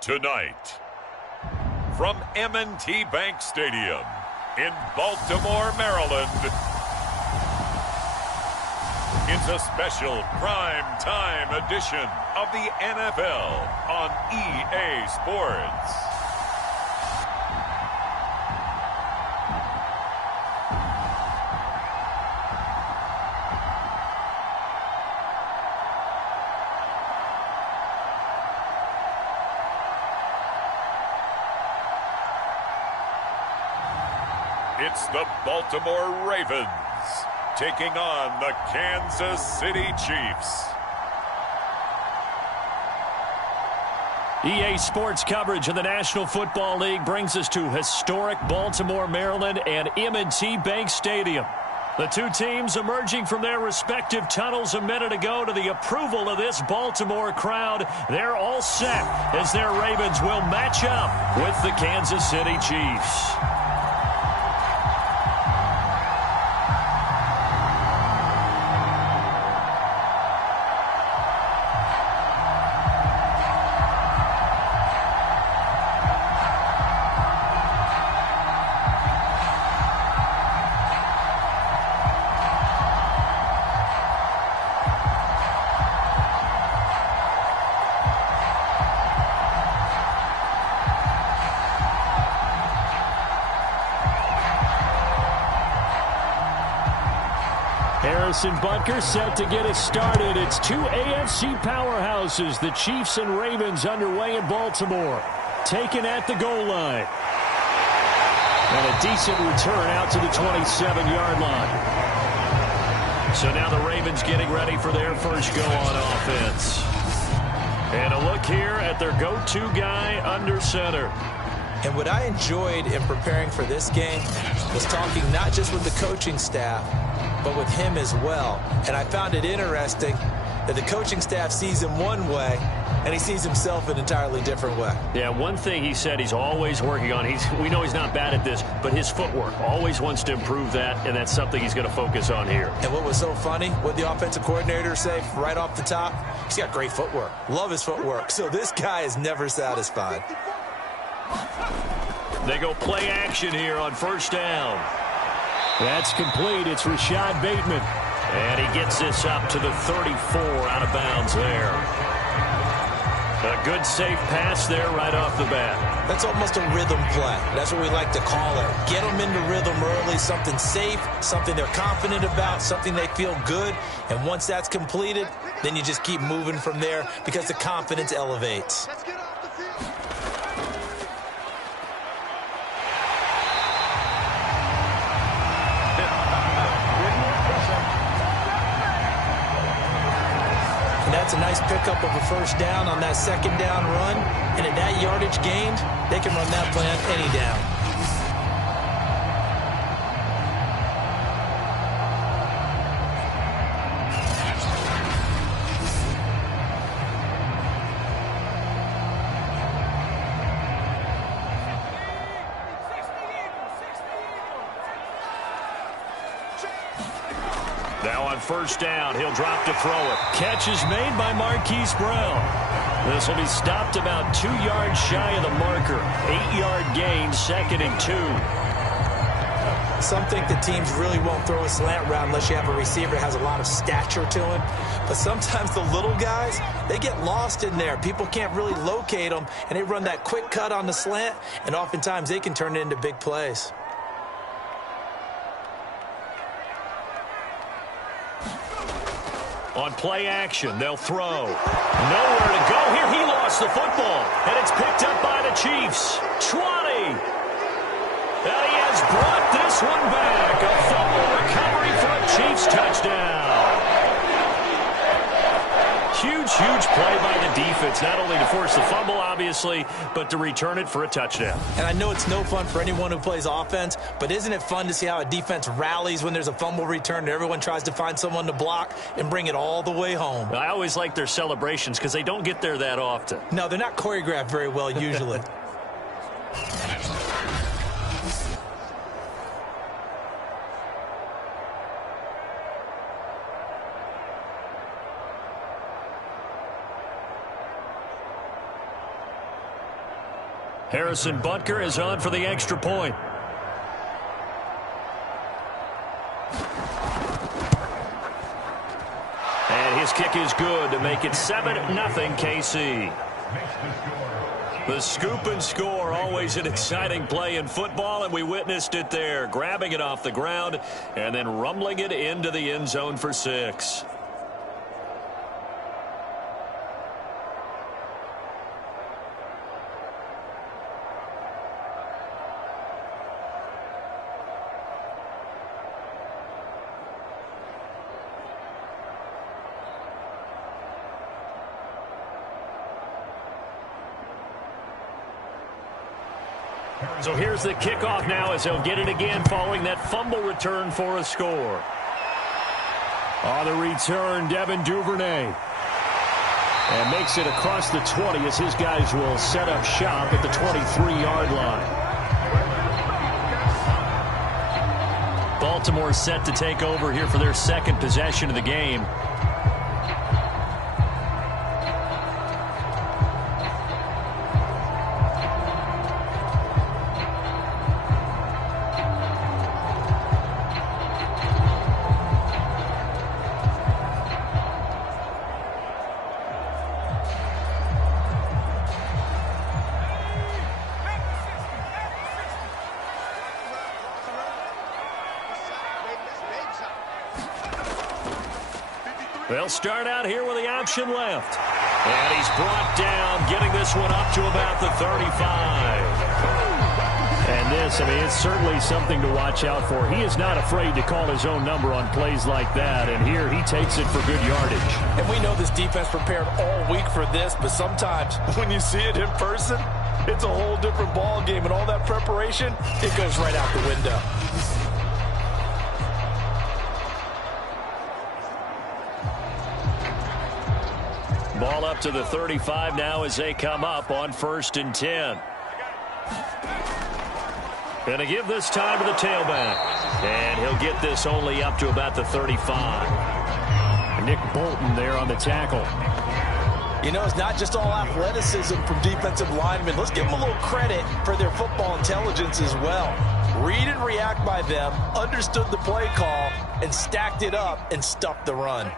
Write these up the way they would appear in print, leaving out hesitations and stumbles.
Tonight, from M&T Bank Stadium in Baltimore, Maryland, it's a special prime time edition of the NFL on EA Sports. It's the Baltimore Ravens taking on the Kansas City Chiefs. EA Sports coverage of the National Football League brings us to historic Baltimore, Maryland, and M&T Bank Stadium. The two teams emerging from their respective tunnels a minute ago to the approval of this Baltimore crowd. They're all set as their Ravens will match up with the Kansas City Chiefs. Harrison Butker set to get us started. It's two AFC powerhouses, the Chiefs and Ravens, underway in Baltimore. Taken at the goal line. And a decent return out to the 27-yard line. So now the Ravens getting ready for their first go on offense. And a look here at their go-to guy under center. And what I enjoyed in preparing for this game was talking not just with the coaching staff, but with him as well. And I found it interesting that the coaching staff sees him one way, and he sees himself an entirely different way. Yeah, one thing he said he's always working on, we know he's not bad at this, but his footwork, always wants to improve that, and that's something he's going to focus on here. And what was so funny, what the offensive coordinator say right off the top, he's got great footwork. Love his footwork. So this guy is never satisfied. They go play action here on first down. That's complete. It's Rashad Bateman. And he gets this up to the 34 out of bounds there. A good safe pass there right off the bat. That's almost a rhythm play. That's what we like to call it. Get them into rhythm early, something safe, something they're confident about, something they feel good. And once that's completed, then you just keep moving from there because the confidence elevates. That's a nice pickup of a first down on that second down run. And at that yardage gained, they can run that play on any down. First down, he'll drop to throw it. Catch is made by Marquise Brown. This will be stopped about 2 yards shy of the marker. 8-yard gain, 2nd and 2. Some think that teams really won't throw a slant route unless you have a receiver that has a lot of stature to him. But sometimes the little guys, they get lost in there. People can't really locate them, and they run that quick cut on the slant, and oftentimes they can turn it into big plays. On play action, they'll throw. Nowhere to go here. He lost the football, and it's picked up by the Chiefs. 20. And he has brought this one back. A fumble recovery for a Chiefs touchdown. Huge play by the defense, not only to force the fumble, obviously, but to return it for a touchdown. And I know it's no fun for anyone who plays offense, but isn't it fun to see how a defense rallies when there's a fumble return and everyone tries to find someone to block and bring it all the way home? I always like their celebrations because they don't get there that often. No, they're not choreographed very well usually. Harrison Butker is on for the extra point. And his kick is good to make it 7-0 KC. The scoop and score, always an exciting play in football, and we witnessed it there, grabbing it off the ground and then rumbling it into the end zone for 6. So here's the kickoff now as he'll get it again following that fumble return for a score. On the return, Devin Duvernay. And makes it across the 20 as his guys will set up shop at the 23-yard line. Baltimore set to take over here for their second possession of the game. They'll start out here with the option left. And he's brought down, getting this one up to about the 35. And this, I mean, it's certainly something to watch out for. He is not afraid to call his own number on plays like that. And here he takes it for good yardage. And we know this defense prepared all week for this, but sometimes when you see it in person, it's a whole different ball game. And all that preparation, it goes right out the window. Ball up to the 35 now as they come up on 1st and 10. Going to give this time to the tailback. And he'll get this only up to about the 35. Nick Bolton there on the tackle. You know, it's not just all athleticism from defensive linemen. Let's give them a little credit for their football intelligence as well. Read and react by them, understood the play call, and stacked it up and stuffed the run.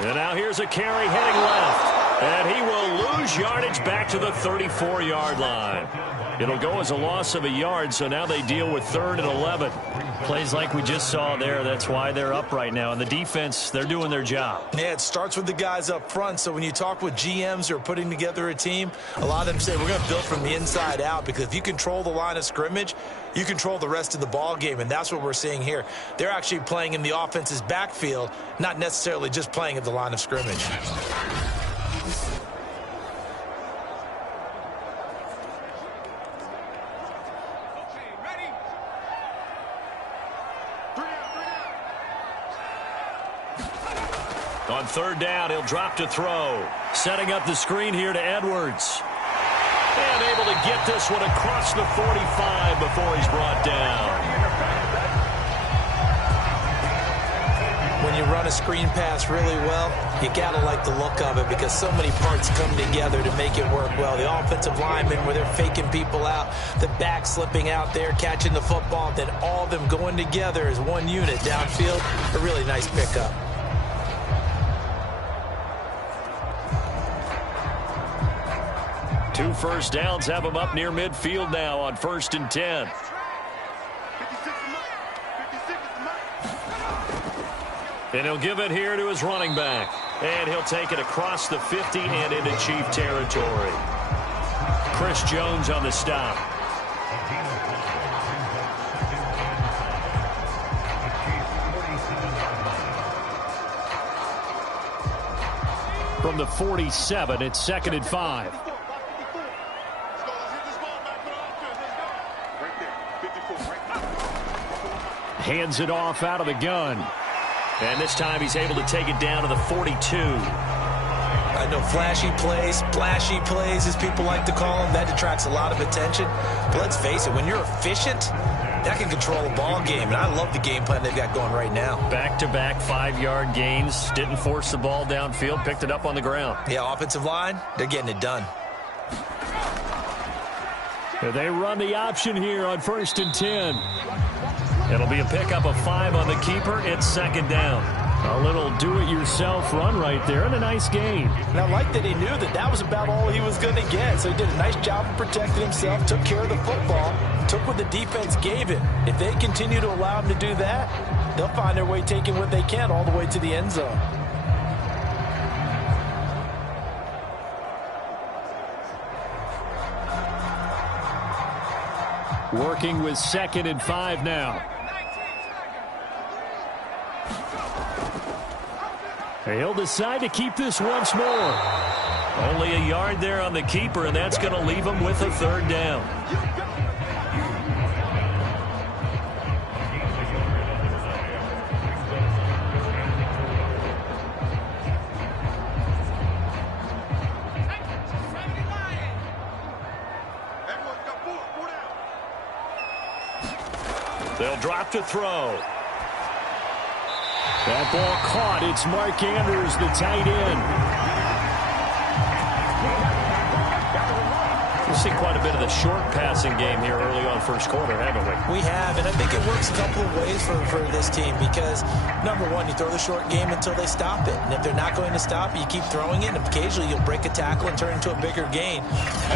And now here's a carry heading left. And he will lose yardage back to the 34-yard line. It'll go as a loss of a yard, so now they deal with 3rd and 11. Plays like we just saw there, that's why they're up right now. And the defense, they're doing their job. Yeah, it starts with the guys up front. So when you talk with GMs who are putting together a team, a lot of them say we're going to build from the inside out, because if you control the line of scrimmage, you control the rest of the ball game, and that's what we're seeing here. They're actually playing in the offense's backfield, not necessarily just playing at the line of scrimmage. On 3rd down, he'll drop to throw. Setting up the screen here to Edwards. And able to get this one across the 45 before he's brought down. When you run a screen pass really well, you gotta like the look of it, because so many parts come together to make it work well. The offensive linemen, where they're faking people out, the back slipping out there, catching the football, then all of them going together as one unit downfield. A really nice pickup. 2 first downs have him up near midfield now on 1st and 10. And he'll give it here to his running back. And he'll take it across the 50 and into Chief territory. Chris Jones on the stop. From the 47, it's 2nd and 5. Hands it off out of the gun. And this time he's able to take it down to the 42. I know flashy plays, as people like to call them, that attracts a lot of attention. But let's face it, when you're efficient, that can control a ball game, and I love the game plan they've got going right now. Back-to-back 5-yard gains. Didn't force the ball downfield. Picked it up on the ground. Yeah, offensive line, they're getting it done. They run the option here on 1st and 10. It'll be a pickup of 5 on the keeper. It's 2nd down. A little do-it-yourself run right there, and a nice gain. And I like that he knew that that was about all he was going to get. So he did a nice job of protecting himself, took care of the football, took what the defense gave him. If they continue to allow him to do that, they'll find their way taking what they can all the way to the end zone. Working with 2nd and 5 now. He'll decide to keep this once more. Only a yard there on the keeper, and that's going to leave him with a 3rd down. They'll drop to throw. That ball caught. It's Mark Andrews, the tight end. We've seen quite a bit of the short passing game here early on first quarter, haven't we? We have, and I think it works a couple of ways for this team because, number one, you throw the short game until they stop it. And if they're not going to stop it, you keep throwing it, and occasionally you'll break a tackle and turn into a bigger gain.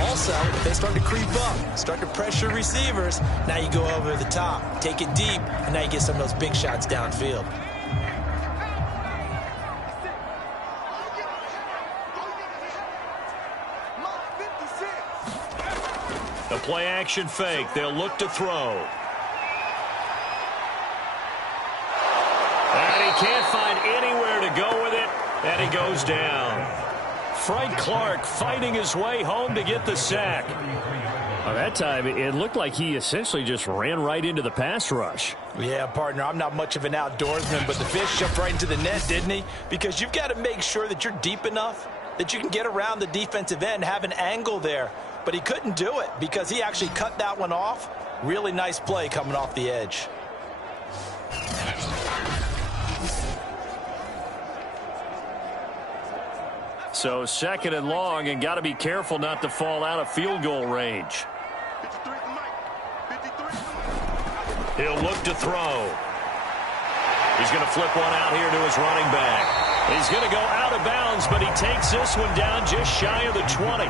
Also, if they start to creep up, start to pressure receivers, now you go over the top, take it deep, and now you get some of those big shots downfield. The play-action fake. They'll look to throw. And he can't find anywhere to go with it, and he goes down. Frank Clark fighting his way home to get the sack. Well, that time, it looked like he essentially just ran right into the pass rush. Yeah, partner, I'm not much of an outdoorsman, but the fish jumped right into the net, didn't he? Because you've got to make sure that you're deep enough that you can get around the defensive end, have an angle there. But he couldn't do it because he actually cut that one off. Really nice play coming off the edge. So 2nd and long, and got to be careful not to fall out of field goal range. He'll look to throw. He's going to flip one out here to his running back. He's going to go out of bounds, but he takes this one down just shy of the 20.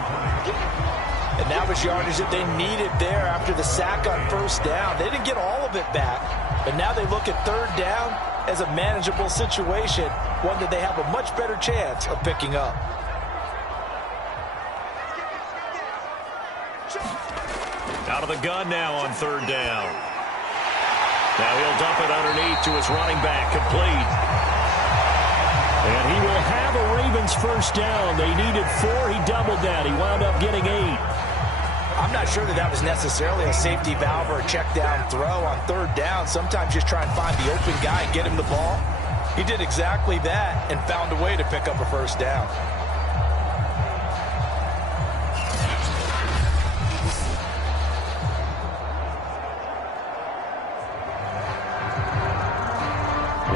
And that was yardage that they needed there after the sack on 1st down. They didn't get all of it back, but now they look at 3rd down as a manageable situation, one that they have a much better chance of picking up. Out of the gun now on 3rd down. Now he'll dump it underneath to his running back, complete. And he will have a Ravens 1st down. They needed 4. He doubled that. He wound up getting 8. I'm not sure that that was necessarily a safety valve or a check down throw on 3rd down. Sometimes just try and find the open guy and get him the ball. He did exactly that and found a way to pick up a 1st down.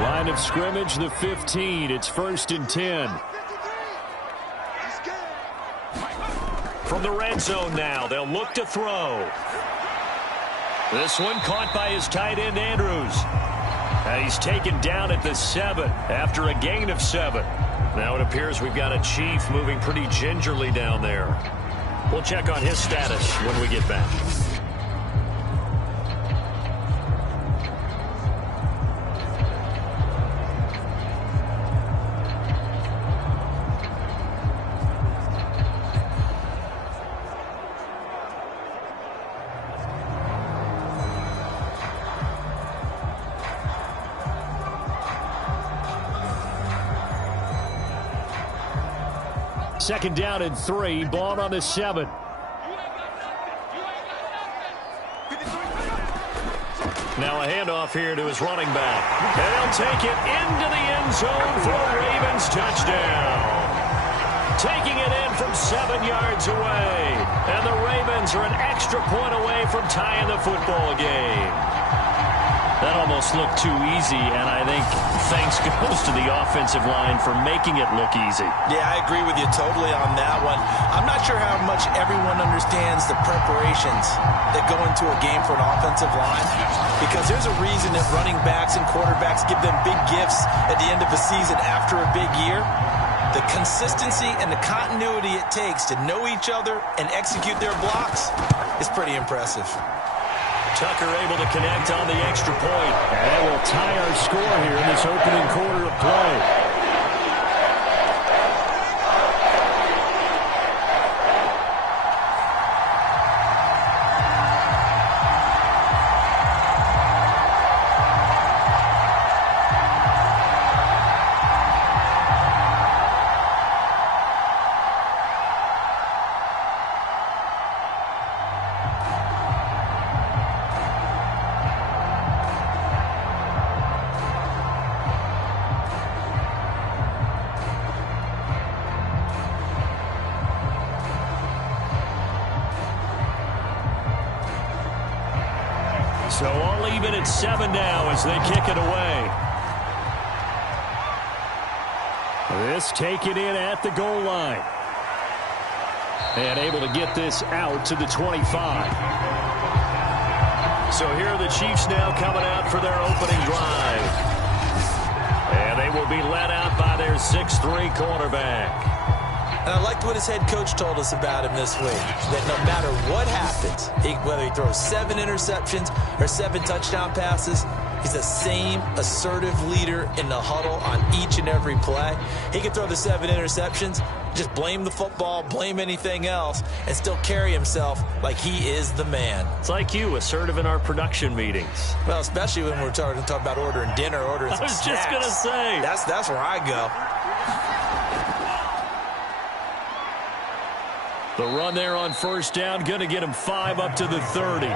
Line of scrimmage, the 15. It's 1st and 10. From the red zone now, they'll look to throw. This one caught by his tight end, Andrews. And he's taken down at the 7 after a gain of 7. Now it appears we've got a Chief moving pretty gingerly down there. We'll check on his status when we get back. Second down and 3. Ball on the 7. Now a handoff here to his running back. And he'll take it into the end zone for a Ravens touchdown. Taking it in from 7 yards away. And the Ravens are an extra point away from tying the football game. That almost looked too easy, and I think thanks goes to the offensive line for making it look easy. Yeah, I agree with you totally on that one. I'm not sure how much everyone understands the preparations that go into a game for an offensive line, because there's a reason that running backs and quarterbacks give them big gifts at the end of a season after a big year. The consistency and the continuity it takes to know each other and execute their blocks is pretty impressive. Tucker able to connect on the extra point. And that will tie our score here in this opening quarter of play. So all even at 7 now as they kick it away. This taken in at the goal line. And able to get this out to the 25. So here are the Chiefs now coming out for their opening drive. And they will be led out by their 6'3" quarterback. And I liked what his head coach told us about him this week, that no matter what happens, whether he throws 7 interceptions or 7 touchdown passes, he's the same assertive leader in the huddle on each and every play. He can throw the 7 interceptions, just blame the football, blame anything else, and still carry himself like he is the man. It's like you, assertive in our production meetings. Well, especially when we're talking about ordering dinner, ordering some snacks. I was just going to say. That's where I go. The run there on first down, going to get him 5 up to the 30.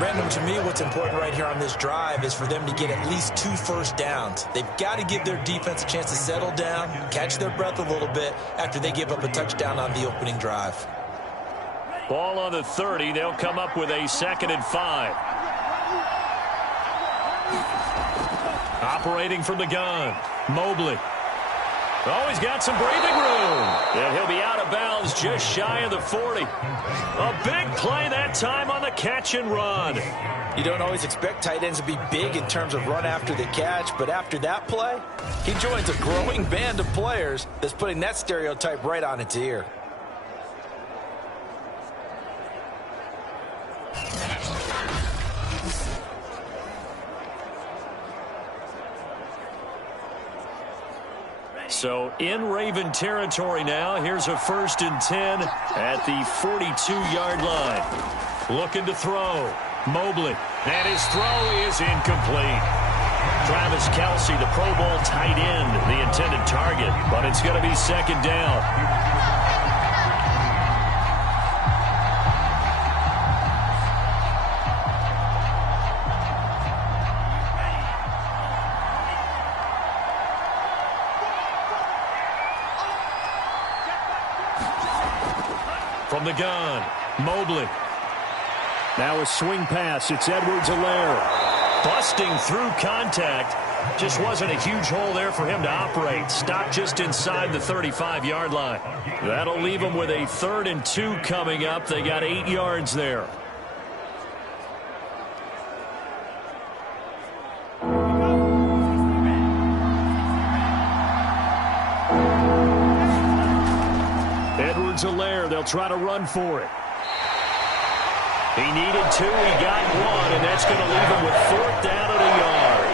Brandon, to me, what's important right here on this drive is for them to get at least 2 first downs. They've got to give their defense a chance to settle down, catch their breath a little bit after they give up a touchdown on the opening drive. Ball on the 30. They'll come up with a 2nd and 5. Operating from the gun, Mobley. Oh, he's got some breathing room. And he'll be out of bounds just shy of the 40. A big play that time on the catch and run. You don't always expect tight ends to be big in terms of run after the catch, but after that play, he joins a growing band of players that's putting that stereotype right on its ear. So in Raven territory now. Here's a 1st and 10 at the 42-yard line. Looking to throw. Mobley. And his throw is incomplete. Travis Kelce, the Pro Bowl tight end, the intended target. But it's going to be 2nd down. From the gun, Mobley. Now a swing pass. It's Edwards-Helaire. Busting through contact. Just wasn't a huge hole there for him to operate. Stopped just inside the 35-yard line. That'll leave him with a 3rd and 2 coming up. They got 8 yards there. Edwards-Helaire, they'll try to run for it. He needed 2, he got 1, and that's going to leave him with 4th down at a yard.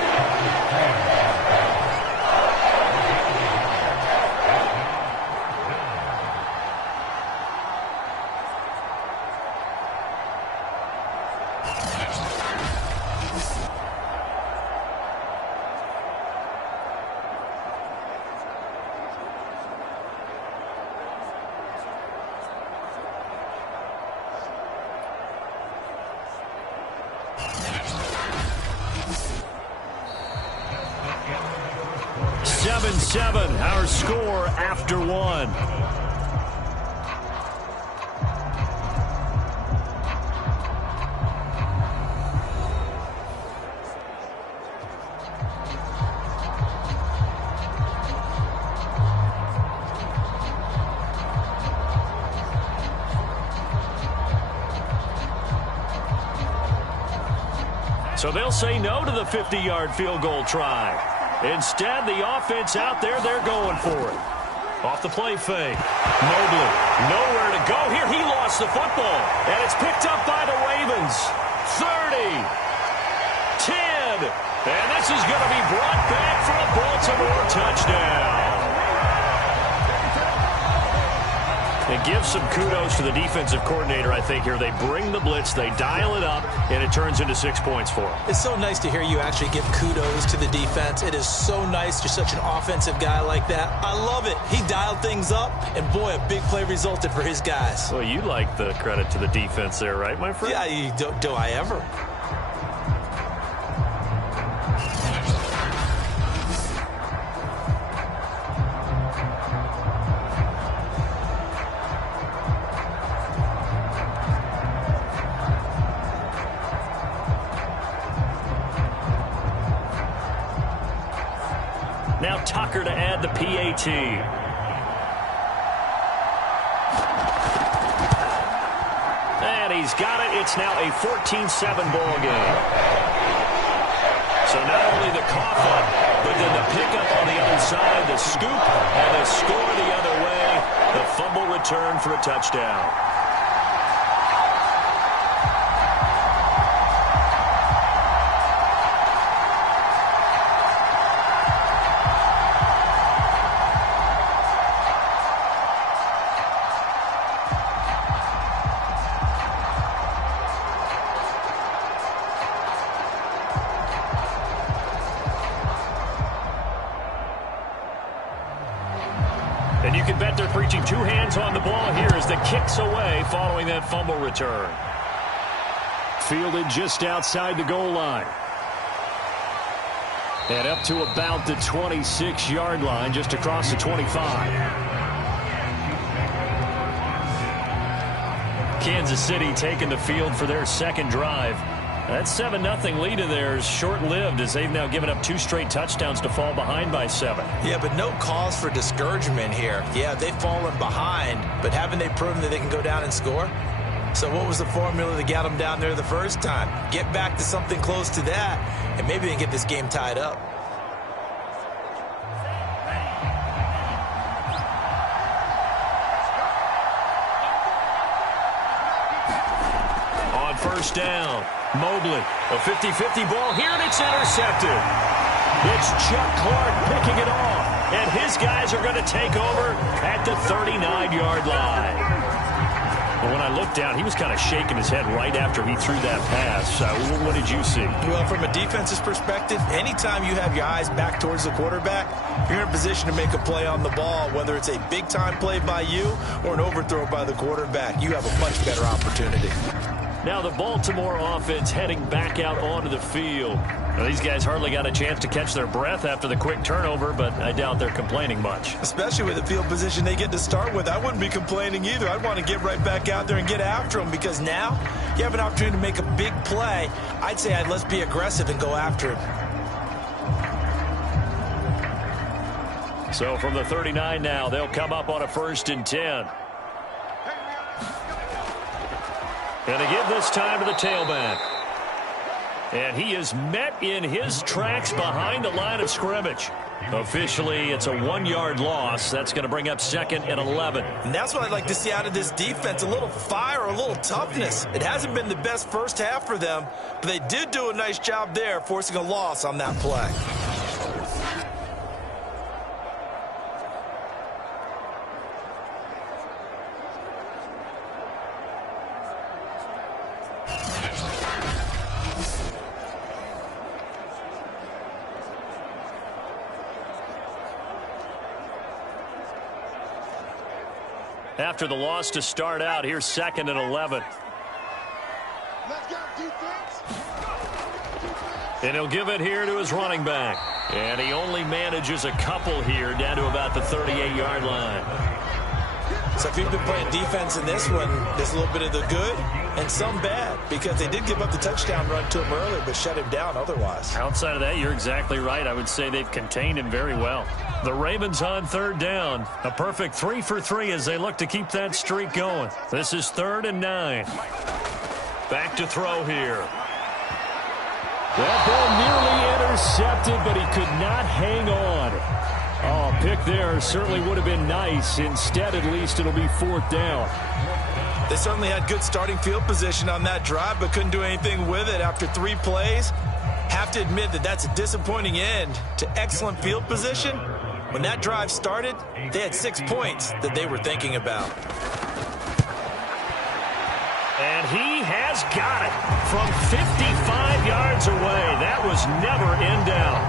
Our score after 1. So they'll say no to the 50-yard field goal try. Instead, the offense out there, they're going for it. Off the play fake. Mobley, nowhere to go here. He lost the football, and it's picked up by the Ravens. 30, 10, and this is going to be brought back for a Baltimore touchdown. It gives some kudos to the defensive coordinator, I think, here. They bring the blitz, they dial it up, and it turns into 6 points for them. It's so nice to hear you actually give kudos to the defense. It is so nice. You're such an offensive guy like that. I love it. He dialed things up, and boy, a big play resulted for his guys. Well, you like the credit to the defense there, right, my friend? Yeah, do I ever? Now Tucker to add the PAT. And he's got it. It's now a 14-7 ball game. So not only the cough up, but then the pickup on the other side, the scoop, and the score the other way. The fumble return for a touchdown. And you can bet they're preaching two hands on the ball here as the kick's away following that fumble return. Fielded just outside the goal line. And up to about the 26-yard line, just across the 25. Kansas City taking the field for their second drive. That 7-0 lead of theirs short-lived as they've now given up 2 straight touchdowns to fall behind by 7. Yeah, but no cause for discouragement here. Yeah, they've fallen behind, but haven't they proven that they can go down and score? So what was the formula that got them down there the first time? Get back to something close to that, and maybe they can get this game tied up. On first down, Mobley, a 50-50 ball here, and it's intercepted. It's Chuck Clark picking it off, and his guys are going to take over at the 39-yard line. But when I looked down, he was kind of shaking his head right after he threw that pass. What did you see? Well, from a defense's perspective, anytime you have your eyes back towards the quarterback, you're in a position to make a play on the ball, whether it's a big-time play by you or an overthrow by the quarterback. You have a much better opportunity. Now the Baltimore offense heading back out onto the field. Now, these guys hardly got a chance to catch their breath after the quick turnover, but I doubt they're complaining much. Especially with the field position they get to start with. I wouldn't be complaining either. I'd want to get right back out there and get after them, because now you have an opportunity to make a big play. I'd say let's be aggressive and go after him. So from the 39 now, they'll come up on a 1st and 10. And they give this time to the tailback. And he is met in his tracks behind the line of scrimmage. Officially, it's a 1-yard loss. That's going to bring up 2nd and 11. And that's what I'd like to see out of this defense, a little fire, a little toughness. It hasn't been the best first half for them, but they did do a nice job there, forcing a loss on that play. After the loss to start out, here's 2nd and 11. Let's go, defense. And he'll give it here to his running back. And he only manages a couple here down to about the 38-yard line. So if you've been playing defense in this one, there's a little bit of the good and some bad, because they did give up the touchdown run to him earlier, but shut him down otherwise. Outside of that, you're exactly right. I would say they've contained him very well. The Ravens on 3rd down. A perfect 3 for 3 as they look to keep that streak going. This is 3rd and 9. Back to throw here. That ball nearly intercepted, but he could not hang on. Oh, pick there certainly would have been nice. Instead, at least, it'll be 4th down. They certainly had good starting field position on that drive, but couldn't do anything with it after 3 plays. Have to admit that that's a disappointing end to excellent field position. When that drive started, they had 6 points that they were thinking about. And he has got it from 55 yards away. That was never in doubt.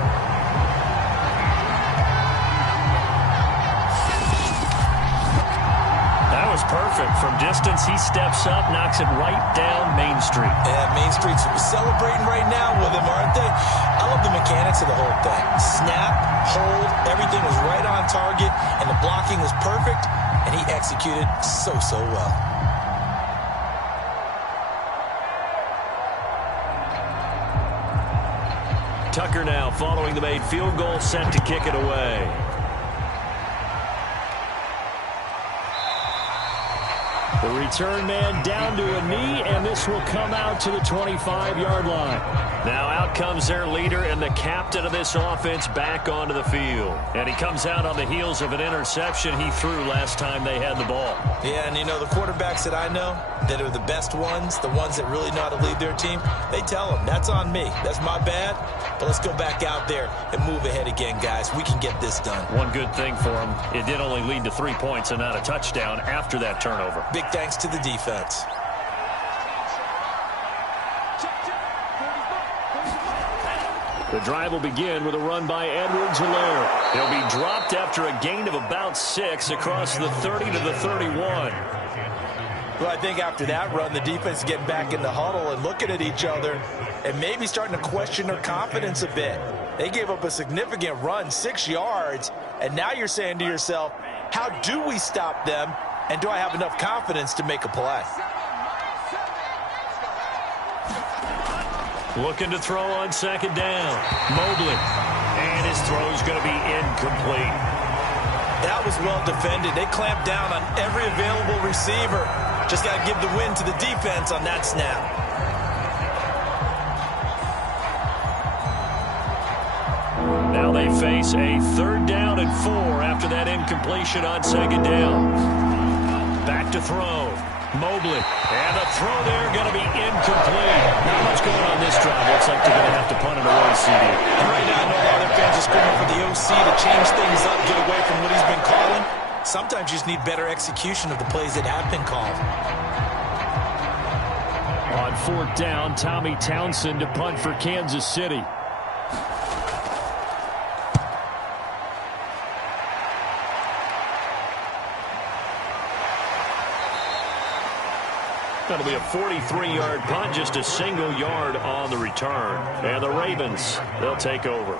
That was perfect. From distance, he steps up, knocks it right down Main Street. Yeah, Main Street's celebrating right now with him, aren't they? I love the mechanics of the whole thing. Snap, hold, everything was right on target, and the blocking was perfect, and he executed so well. Tucker now following the made field goal, set to kick it away. The return man down to a knee, and this will come out to the 25-yard line. Now out comes their leader and the captain of this offense back onto the field. And he comes out on the heels of an interception he threw last time they had the ball. Yeah, and you know, the quarterbacks that I know that are the best ones, the ones that really know how to lead their team, they tell them, that's on me. That's my bad. But let's go back out there and move ahead again, guys. We can get this done. One good thing for him, it did only lead to 3 points and not a touchdown after that turnover. Big thanks to the defense. The drive will begin with a run by Edwards-Helaire. He'll be dropped after a gain of about 6 across the 30 to the 31. Well, I think after that run, the defense is getting back in the huddle and looking at each other and maybe starting to question their confidence a bit. They gave up a significant run, 6 yards, and now you're saying to yourself, how do we stop them, and do I have enough confidence to make a play? Looking to throw on 2nd down. Mobley. And his throw is going to be incomplete. That was well defended. They clamped down on every available receiver. Just got to give the win to the defense on that snap. Now they face a 3rd down and 4 after that incompletion on 2nd down. Back to throw. Mobley. And the throw there going to be incomplete. Not much going on this drive. Looks like they're going to have to punt it away, CD. And right now, I know a lot of their fans are screaming for the OC to change things up, get away from what he's been calling. Sometimes you just need better execution of the plays that have been called. On 4th down, Tommy Townsend to punt for Kansas City. That'll be a 43-yard punt, just a single yard on the return. And the Ravens, they'll take over.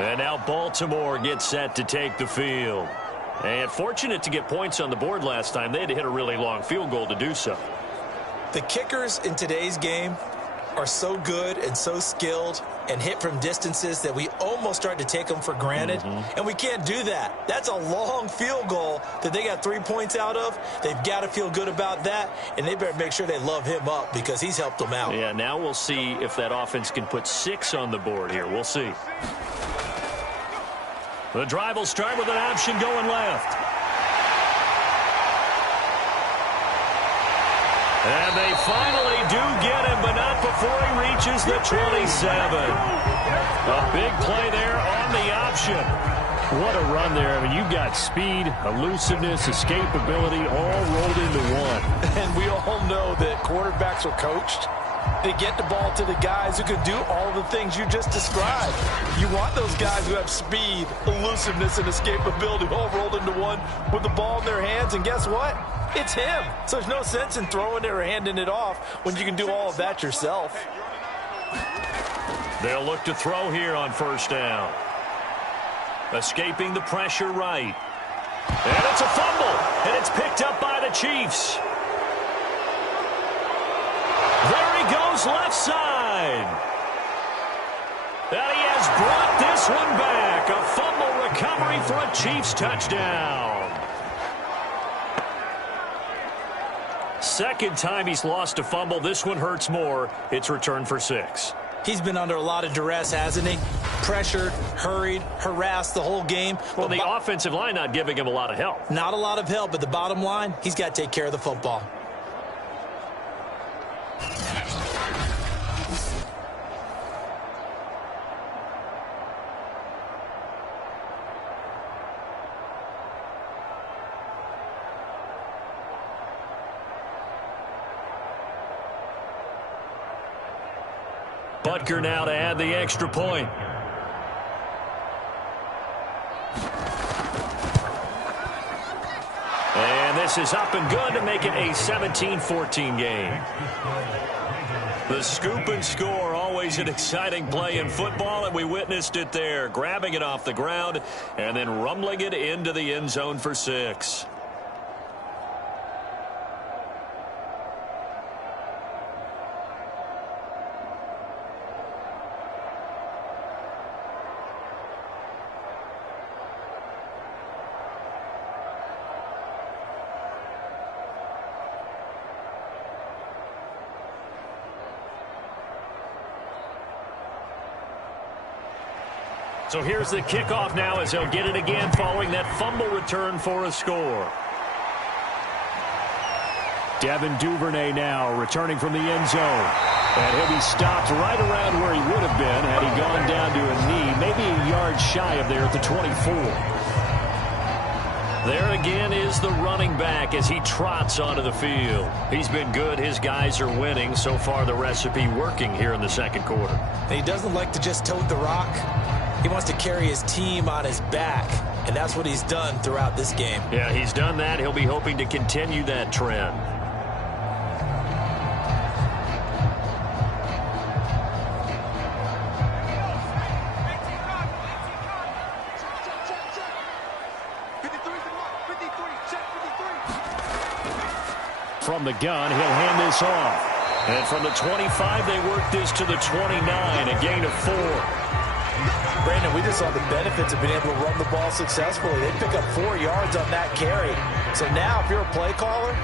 And now Baltimore gets set to take the field. And fortunate to get points on the board last time. They had to hit a really long field goal to do so. The kickers in today's game are so good and so skilled and hit from distances that we almost start to take them for granted. And we can't do that. That's a long field goal that they got 3 points out of. They've got to feel good about that, and they better make sure they love him up because he's helped them out. Yeah, now we'll see if that offense can put 6 on the board here. We'll see. The drive will start with an option going left. And they finally do get him, but not before he reaches the 27. A big play there on the option. What a run there. I mean, you've got speed, elusiveness, escapability all rolled into one. And we all know that quarterbacks are coached. They get the ball to the guys who can do all the things you just described. You want those guys who have speed, elusiveness, and escapability all rolled into one with the ball in their hands. And guess what? It's him. So there's no sense in throwing it or handing it off when you can do all of that yourself. They'll look to throw here on 1st down. Escaping the pressure right. And it's a fumble. And it's picked up by the Chiefs. There he goes left side. And he has brought this one back. A fumble recovery for a Chiefs touchdown. Second time he's lost a fumble. This one hurts more. It's returned for 6. He's been under a lot of duress, hasn't he? Pressured, hurried, harassed the whole game. Well, the offensive line not giving him a lot of help. Not a lot of help, but the bottom line, he's got to take care of the football. Butker now to add the extra point. And this is up and good to make it a 17-14 game. The scoop and score, always an exciting play in football, and we witnessed it there, grabbing it off the ground and then rumbling it into the end zone for 6. So here's the kickoff now as he'll get it again following that fumble return for a score. Devin Duvernay now returning from the end zone. And he'll be stopped right around where he would have been had he gone down to a knee, maybe a yard shy of there at the 24. There again is the running back as he trots onto the field. He's been good. His guys are winning. So far, the recipe working here in the second quarter. He doesn't like to just tote the rock. He wants to carry his team on his back, and that's what he's done throughout this game. Yeah, he's done that. He'll be hoping to continue that trend. From the gun, he'll hand this off. And from the 25, they work this to the 29, a gain of 4. Brandon, we just saw the benefits of being able to run the ball successfully. They pick up 4 yards on that carry. So now if you're a play caller,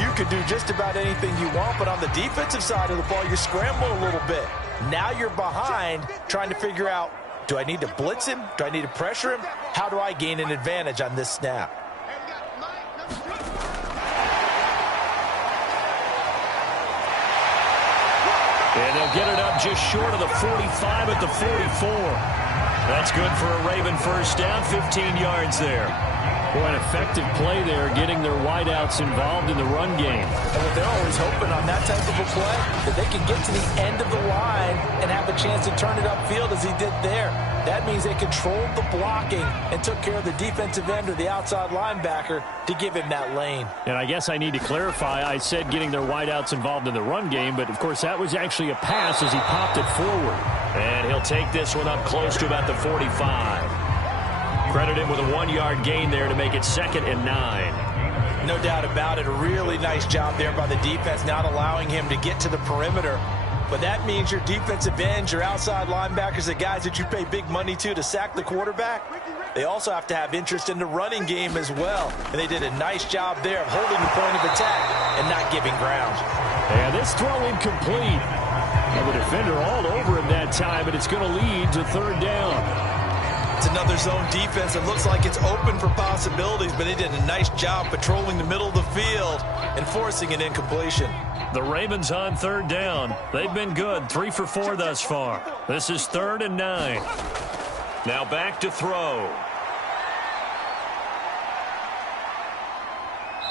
you could do just about anything you want, but on the defensive side of the ball, you scramble a little bit. Now you're behind trying to figure out, do I need to blitz him? Do I need to pressure him? How do I gain an advantage on this snap? And they'll get it up just short of the 45 at the 44. That's good for a Raven first down, 15 yards there. Boy, an effective play there, getting their wideouts involved in the run game. And they're always hoping on that type of a play that they can get to the end of the line and have a chance to turn it upfield as he did there. That means they controlled the blocking and took care of the defensive end or the outside linebacker to give him that lane. And I guess I need to clarify, I said getting their wideouts involved in the run game, but of course that was actually a pass as he popped it forward. And he'll take this one up close to about the 45. Credit him with a 1-yard gain there to make it 2nd and 9. No doubt about it. A really nice job there by the defense, not allowing him to get to the perimeter. But that means your defensive ends, your outside linebackers, the guys that you pay big money to sack the quarterback, they also have to have interest in the running game as well. And they did a nice job there of holding the point of attack and not giving ground. And this throw incomplete. And the defender all over him that time, and it's going to lead to 3rd down. It's another zone defense. It looks like it's open for possibilities, but they did a nice job patrolling the middle of the field and forcing an incompletion. The Ravens on 3rd down. They've been good, 3 for 4 thus far. This is 3rd and 9. Now back to throw.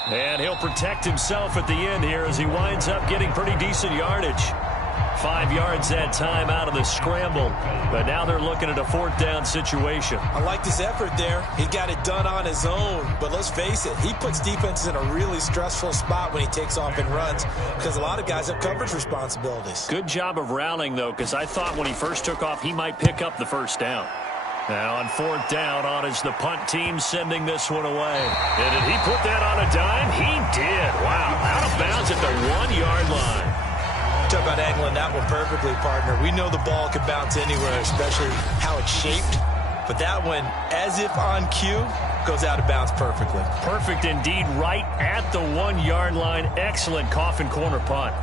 And he'll protect himself at the end here as he winds up getting pretty decent yardage. 5 yards that time out of the scramble. But now they're looking at a 4th down situation. I liked his effort there. He got it done on his own. But let's face it, he puts defenses in a really stressful spot when he takes off and runs because a lot of guys have coverage responsibilities. Good job of rallying, though, because I thought when he first took off, he might pick up the 1st down. Now on 4th down, on is the punt team sending this one away. And did he put that on a dime? He did. Wow, out of bounds at the 1-yard line. Talk about angling that one perfectly, partner. We know the ball can bounce anywhere, especially how it's shaped. But that one, as if on cue, goes out of bounds perfectly. Perfect indeed, right at the 1-yard line. Excellent coffin corner punt.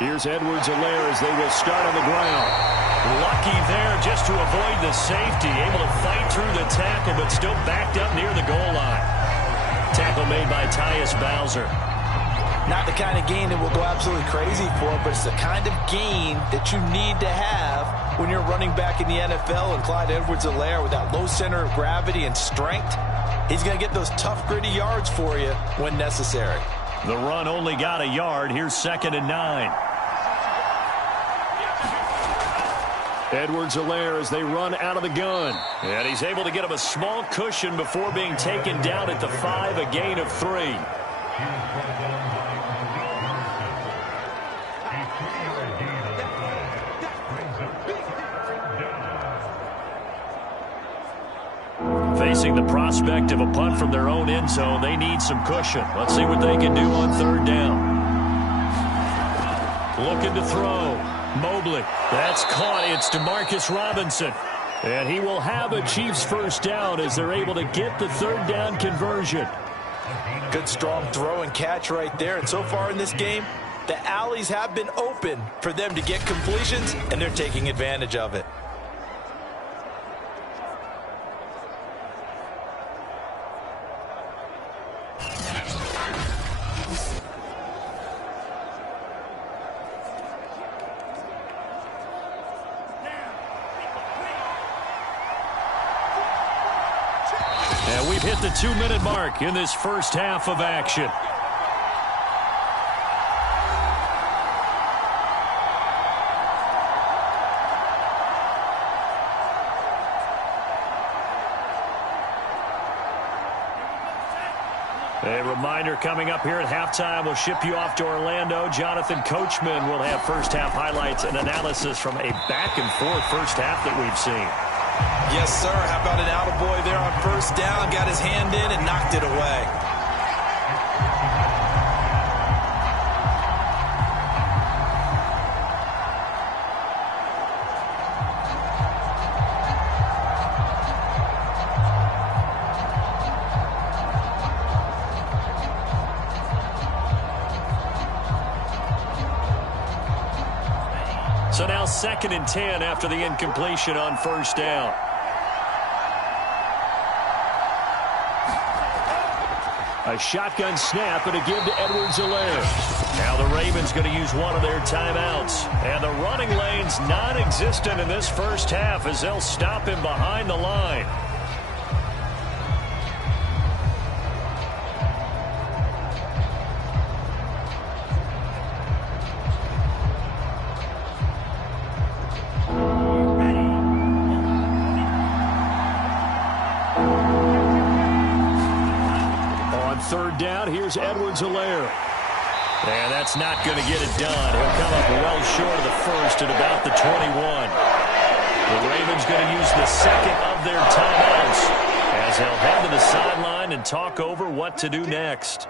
Here's Edwards-Helaire as they will start on the ground. Lucky there just to avoid the safety. Able to fight through the tackle, but still backed up near the goal line. Tackle made by Tyus Bowser. Not the kind of gain that will go absolutely crazy for, but it's the kind of gain that you need to have when you're running back in the NFL. And Clyde Edwards-Helaire, with that low center of gravity and strength, he's going to get those tough, gritty yards for you when necessary. The run only got a yard. Here's 2nd and 9. Edwards-Helaire as they run out of the gun. And he's able to get him a small cushion before being taken down at the 5, a gain of 3. Facing the prospect of a punt from their own end zone, they need some cushion. Let's see what they can do on 3rd down. Looking to throw. Mobley. That's caught. It's DeMarcus Robinson. And he will have a Chiefs first down as they're able to get the 3rd down conversion. Good strong throw and catch right there. And so far in this game, the alleys have been open for them to get completions, and they're taking advantage of it. And we've hit the 2-minute mark in this first half of action. A reminder coming up here at halftime, we'll ship you off to Orlando. Jonathan Coachman will have first half highlights and analysis from a back-and-forth first half that we've seen. Yes, sir. How about an attaboy there on first down? Got his hand in and knocked it away. So now 2nd and 10 after the incompletion on first down. A shotgun snap and a give to Edwards-Helaire. Now the Ravens going to use one of their timeouts. And the running lane's non-existent in this first half as they'll stop him behind the line. Here's Edwards-Helaire. And that's not going to get it done. He'll come up well short of the first at about the 21. The Ravens going to use the 2nd of their timeouts as they'll head to the sideline and talk over what to do next.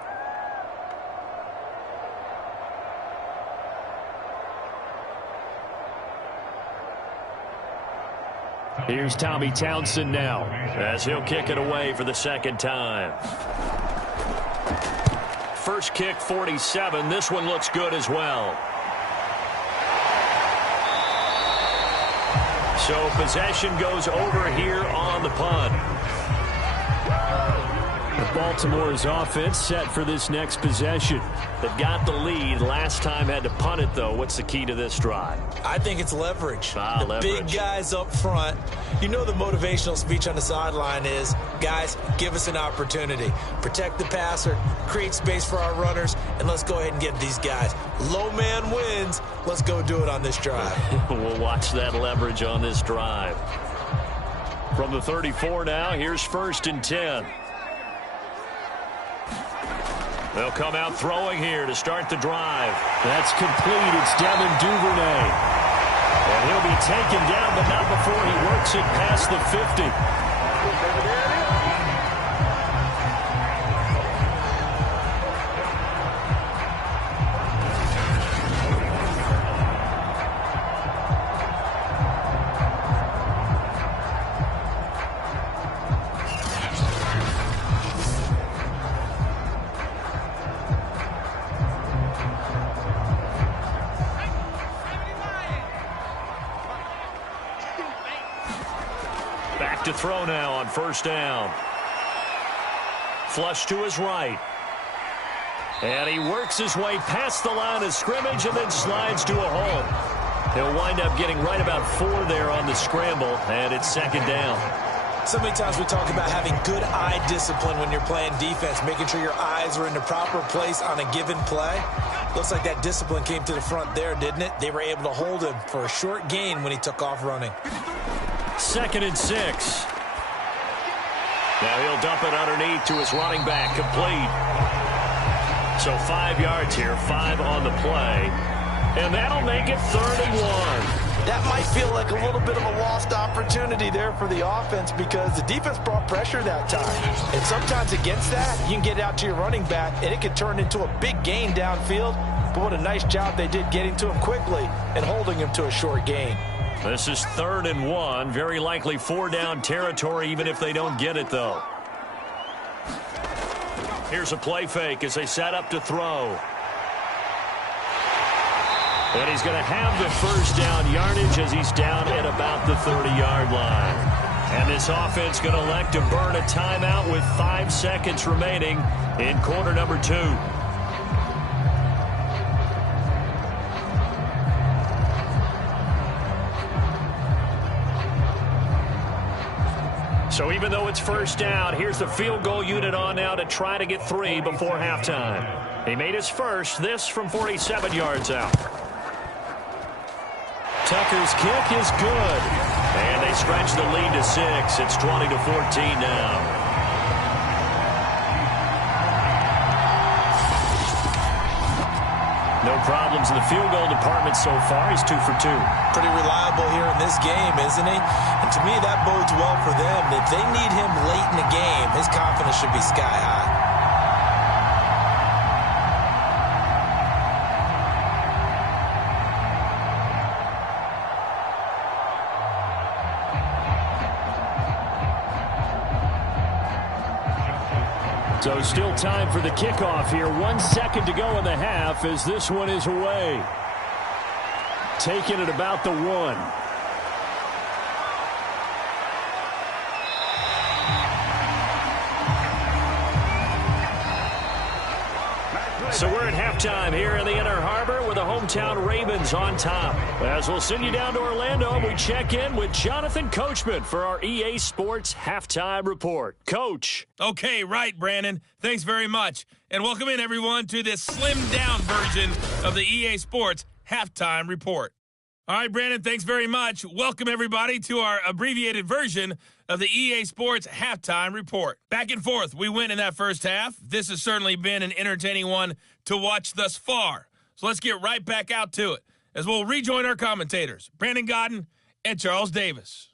Here's Tommy Townsend now as he'll kick it away for the 2nd time. First kick, 47. This one looks good as well. So possession goes over here on the punt. Baltimore's offense set for this next possession. They've got the lead. Last time had to punt it, though. What's the key to this drive? I think it's leverage. Leverage. Big guys up front. You know the motivational speech on the sideline is, guys, give us an opportunity. Protect the passer, create space for our runners, and let's go ahead and get these guys. Low man wins. Let's go do it on this drive. We'll watch that leverage on this drive. From the 34 now, here's 1st and 10. They'll come out throwing here to start the drive. That's complete. It's Devin Duvernay. And he'll be taken down, but not before he works it past the 50. throw now on first down. Flush to his right. And he works his way past the line of scrimmage and then slides to a hole. He'll wind up getting right about 4 there on the scramble, and it's second down. So many times we talk about having good eye discipline when you're playing defense, making sure your eyes are in the proper place on a given play. Looks like that discipline came to the front there, didn't it? They were able to hold him for a short gain when he took off running. 2nd and 6. Now he'll dump it underneath to his running back, complete. So 5 yards here, 5 on the play. And that'll make it 3rd and 1. That might feel like a little bit of a lost opportunity there for the offense because the defense brought pressure that time. And sometimes against that, you can get out to your running back, and it can turn into a big gain downfield. But what a nice job they did getting to him quickly and holding him to a short gain. This is 3rd and 1. Very likely 4-down territory, even if they don't get it, though. Here's a play fake as they set up to throw. And he's going to have the first down yardage as he's down at about the 30-yard line. And this offense going to elect to burn a timeout with 5 seconds remaining in quarter number 2. So even though it's first down, here's the field goal unit on now to try to get 3 before halftime. He made his first, this from 47 yards out. Tucker's kick is good. And they stretch the lead to 6. It's 20-14 now. No problems in the field goal department so far. He's 2 for 2. Pretty reliable here in this game, isn't he? And to me, that bodes well for them. If they need him late in the game, his confidence should be sky high. So still time for the kickoff here. 1 second to go in the half as this one is away. Taking it about the 1. So we're at halftime here in the Inner Harbor with the hometown Ravens on top. As we'll send you down to Orlando, we check in with Jonathan Coachman for our EA Sports Halftime Report. Coach. Okay, right, Brandon. Thanks very much. And welcome in, everyone, to this slimmed-down version of the EA Sports Halftime Report. All right, Brandon, thanks very much. Welcome, everybody, to our abbreviated version of the EA Sports Halftime Report. Back and forth, we win in that first half. This has certainly been an entertaining one to watch thus far. So let's get right back out to it as we'll rejoin our commentators, Brandon Godden and Charles Davis.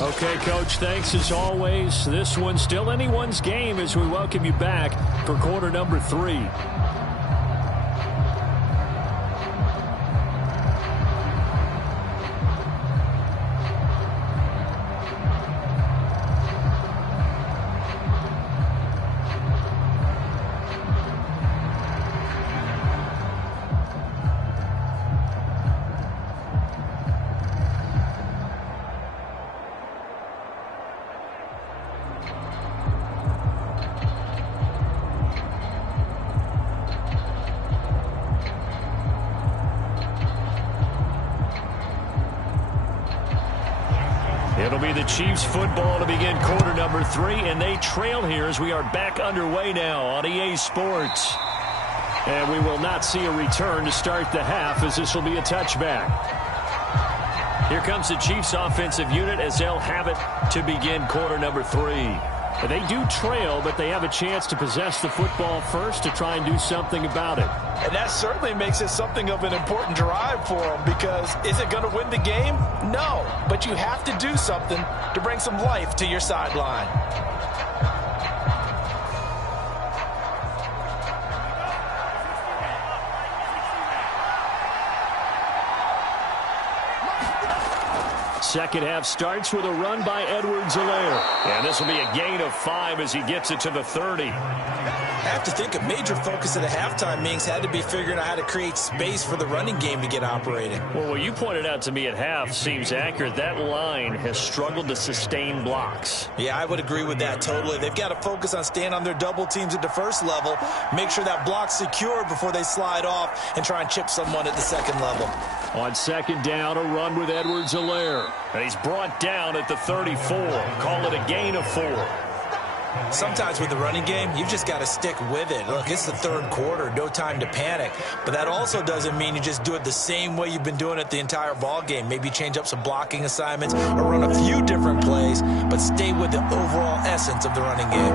Okay, Coach, thanks as always. This one's still anyone's game as we welcome you back for quarter number 3. It'll be the Chiefs football to begin quarter number 3, and they trail here as we are back underway now on EA Sports. And we will not see a return to start the half as this will be a touchback. Here comes the Chiefs offensive unit as they'll have it to begin quarter number 3. They do trail, but they have a chance to possess the football first to try and do something about it. And that certainly makes it something of an important drive for them because is it going to win the game? No, but you have to do something to bring some life to your sideline. Second half starts with a run by Edwards-Helaire. And this will be a gain of 5 as he gets it to the 30. I have to think a major focus of the halftime meetings had to be figuring out how to create space for the running game to get operating. Well, what you pointed out to me at half seems accurate. That line has struggled to sustain blocks. Yeah, I would agree with that totally. They've got to focus on staying on their double teams at the first level, make sure that block's secured before they slide off and try and chip someone at the second level. On second down, a run with Edwards-Helaire. And he's brought down at the 34. Call it a gain of 4. Sometimes with the running game, you've just got to stick with it. Look, it's the third quarter, no time to panic. But that also doesn't mean you just do it the same way you've been doing it the entire ball game. Maybe change up some blocking assignments or run a few different plays, but stay with the overall essence of the running game.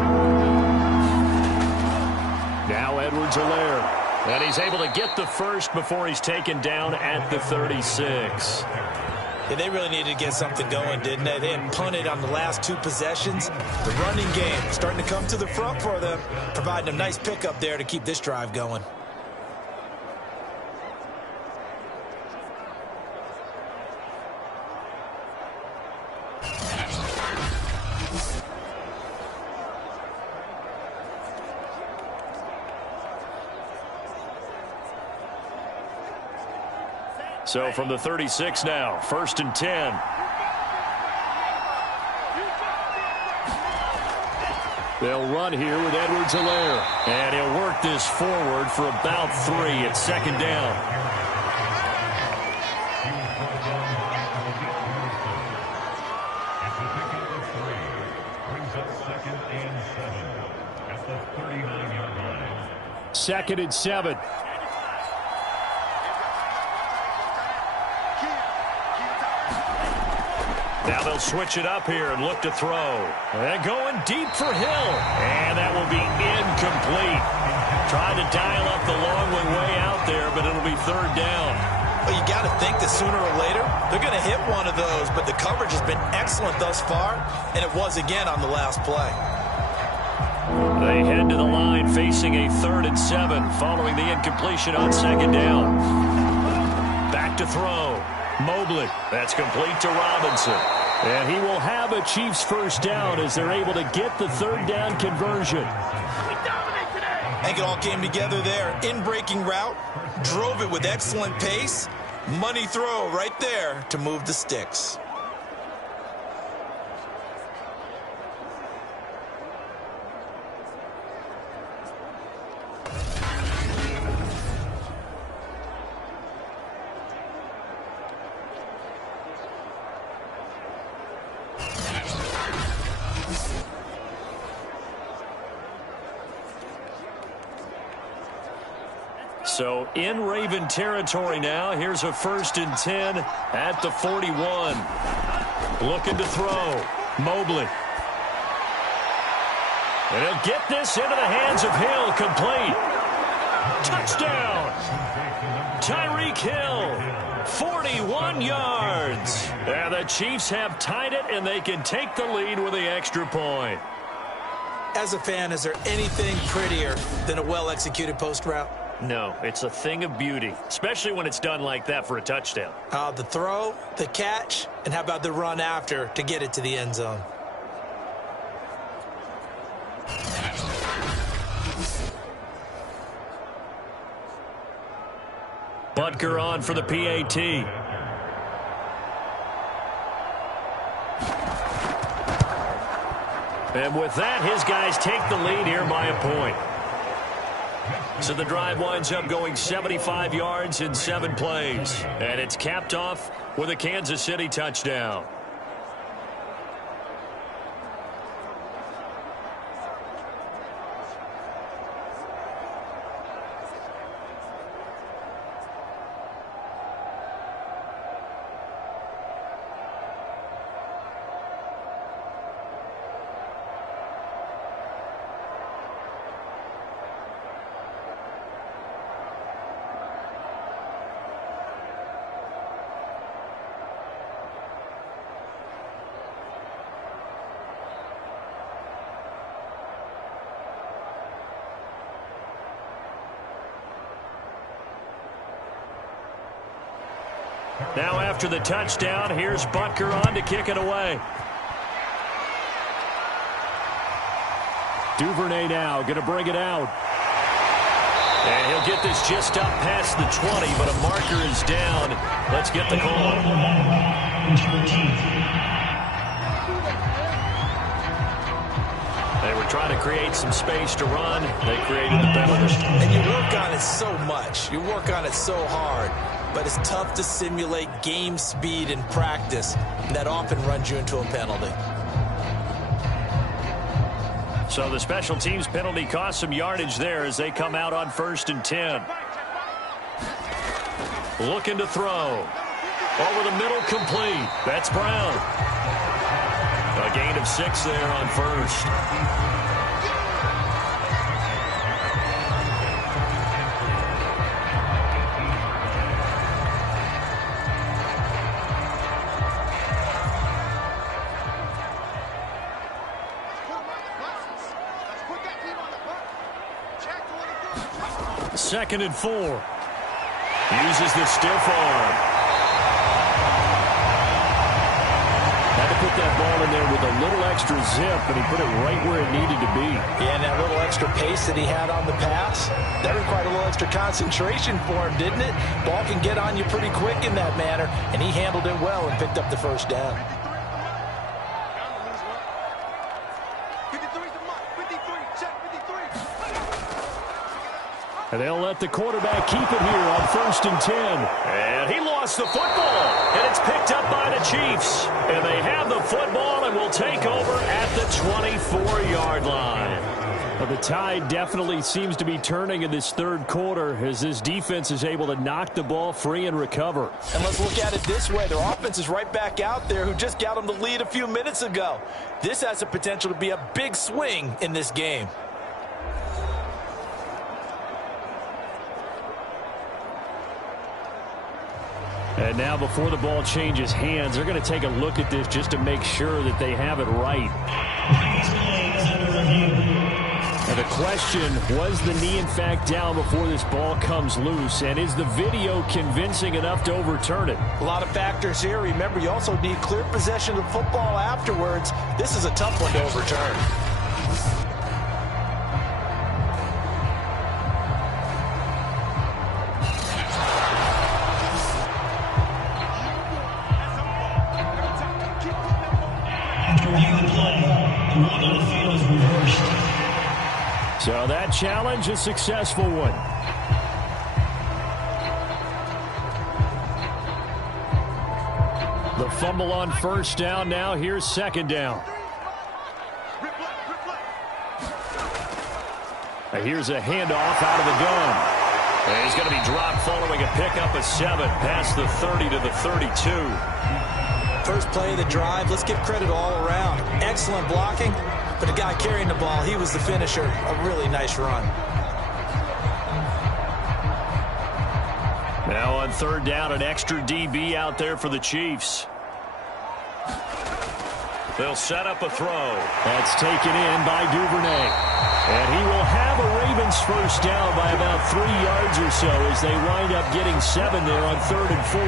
Now Edwards-Helaire. And he's able to get the first before he's taken down at the 36. Yeah, they really needed to get something going, didn't they? They had punted on the last 2 possessions. The running game starting to come to the front for them, providing a nice pickup there to keep this drive going. So from the 36 now, 1st and 10. They'll run here with Edwards-Helaire. And he'll work this forward for about 3 at second down. Second and 7. Now they'll switch it up here and look to throw. And going deep for Hill. And that will be incomplete. Trying to dial up the long way out there, but it'll be 3rd down. Well, you got to think that sooner or later, they're going to hit one of those, but the coverage has been excellent thus far, and it was again on the last play. They head to the line facing a 3rd and 7 following the incompletion on second down. Back to throw. Mobley. That's complete to Robinson. And he will have a Chiefs first down as they're able to get the 3rd down conversion. I think it all came together there. In-breaking route, drove it with excellent pace. Money throw right there to move the sticks. So in Raven territory now. Here's a 1st and 10 at the 41. Looking to throw. Mobley. And he'll get this into the hands of Hill. Complete. Touchdown. Tyreek Hill. 41 yards. And the Chiefs have tied it, and they can take the lead with the extra point. As a fan, is there anything prettier than a well-executed post route? No, it's a thing of beauty, especially when it's done like that for a touchdown. The throw, the catch, and how about the run after to get it to the end zone? Butker on for the PAT. And with that, his guys take the lead here by a point. So the drive winds up going 75 yards in 7 plays. And it's capped off with a Kansas City touchdown. Now after the touchdown, here's Butker on to kick it away. Duvernay now going to bring it out. And he'll get this just up past the 20, but a marker is down. Let's get the call. They were trying to create some space to run. They created the penalty. And you work on it so much. You work on it so hard. But it's tough to simulate game speed in practice. And that often runs you into a penalty. So the special teams penalty cost some yardage there as they come out on 1st and 10. Looking to throw. Over the middle, complete. That's Brown. A gain of 6 there on 1st. Second and 4. Uses the stiff arm. Had to put that ball in there with a little extra zip, and he put it right where it needed to be. Yeah, and that little extra pace that he had on the pass, that required a little extra concentration for him, didn't it? Ball can get on you pretty quick in that manner, and he handled it well and picked up the first down. And they'll let the quarterback keep it here on 1st and 10. And he lost the football. And it's picked up by the Chiefs. And they have the football and will take over at the 24-yard line. Well, the tide definitely seems to be turning in this third quarter as this defense is able to knock the ball free and recover. And let's look at it this way. Their offense is right back out there who just got them the lead a few minutes ago. This has the potential to be a big swing in this game. And now before the ball changes hands, they're going to take a look at this just to make sure that they have it right. And the question, was the knee in fact down before this ball comes loose? And is the video convincing enough to overturn it? A lot of factors here. Remember, you also need clear possession of the football afterwards. This is a tough one to overturn. So that challenge, a successful one. The fumble on 1st down. Now here's 2nd down. Here's a handoff out of the gun. And he's going to be dropped following a pickup of 7 past the 30 to the 32. First play of the drive, let's give credit all around. Excellent blocking, but the guy carrying the ball, he was the finisher. A really nice run. Now on 3rd down, an extra DB out there for the Chiefs. They'll set up a throw. That's taken in by Duvernay. And he will have a Ravens first down by about 3 yards or so as they wind up getting 7 there on 3rd and 4.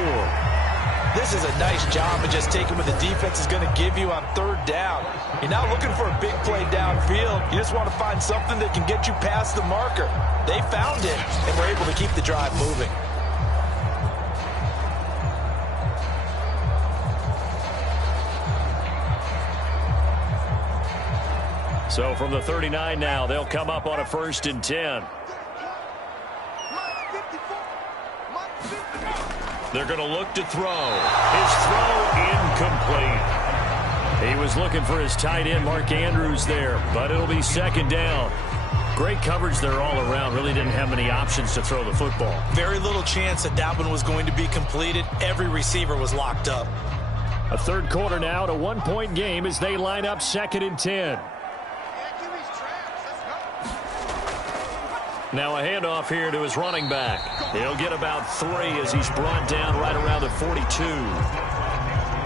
This is a nice job of just taking what the defense is going to give you on 3rd down. You're not looking for a big play downfield. You just want to find something that can get you past the marker. They found it and were able to keep the drive moving. So from the 39 now, they'll come up on a 1st and 10. They're going to look to throw. His throw incomplete. He was looking for his tight end, Mark Andrews, there, but it'll be 2nd down. Great coverage there all around. Really didn't have many options to throw the football. Very little chance that one was going to be completed. Every receiver was locked up. A 3rd quarter now, a 1-point game as they line up 2nd and 10. Now a handoff here to his running back. He'll get about 3 as he's brought down right around the 42.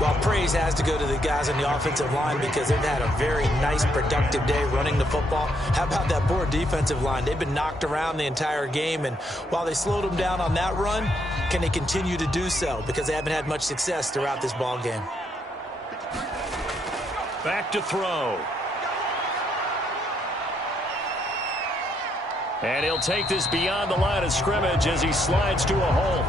Well, praise has to go to the guys on the offensive line because they've had a very nice, productive day running the football. How about that poor defensive line? They've been knocked around the entire game, and while they slowed them down on that run, can they continue to do so? Because they haven't had much success throughout this ball game. Back to throw. And he'll take this beyond the line of scrimmage as he slides to a hole.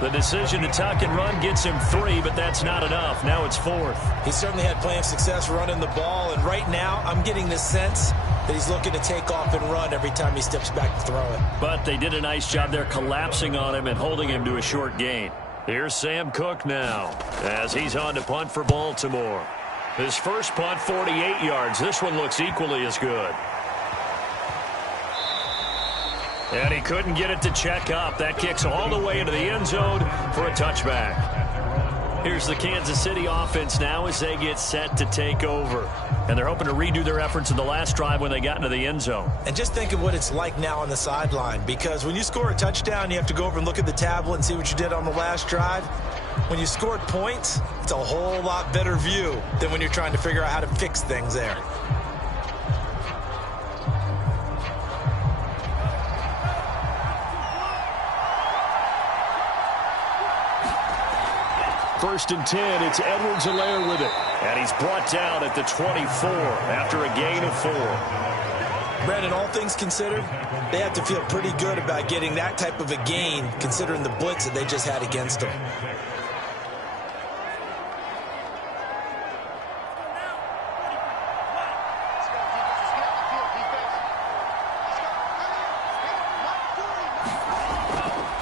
The decision to tuck and run gets him 3, but that's not enough. Now it's 4th. He certainly had plenty of success running the ball, and right now I'm getting the sense that he's looking to take off and run every time he steps back to throw it. But they did a nice job there collapsing on him and holding him to a short gain. Here's Sam Cook now as he's on to punt for Baltimore. His first punt, 48 yards. This one looks equally as good. And he couldn't get it to check up. That kicks all the way into the end zone for a touchback. Here's the Kansas City offense now as they get set to take over. And they're hoping to redo their efforts in the last drive when they got into the end zone. And just think of what it's like now on the sideline, because when you score a touchdown, you have to go over and look at the tablet and see what you did on the last drive. When you scored points, it's a whole lot better view than when you're trying to figure out how to fix things there. First and 10, it's Edwards-Helaire with it. And he's brought down at the 24 after a gain of 4. Brandon, all things considered, they have to feel pretty good about getting that type of a gain, considering the blitz that they just had against them.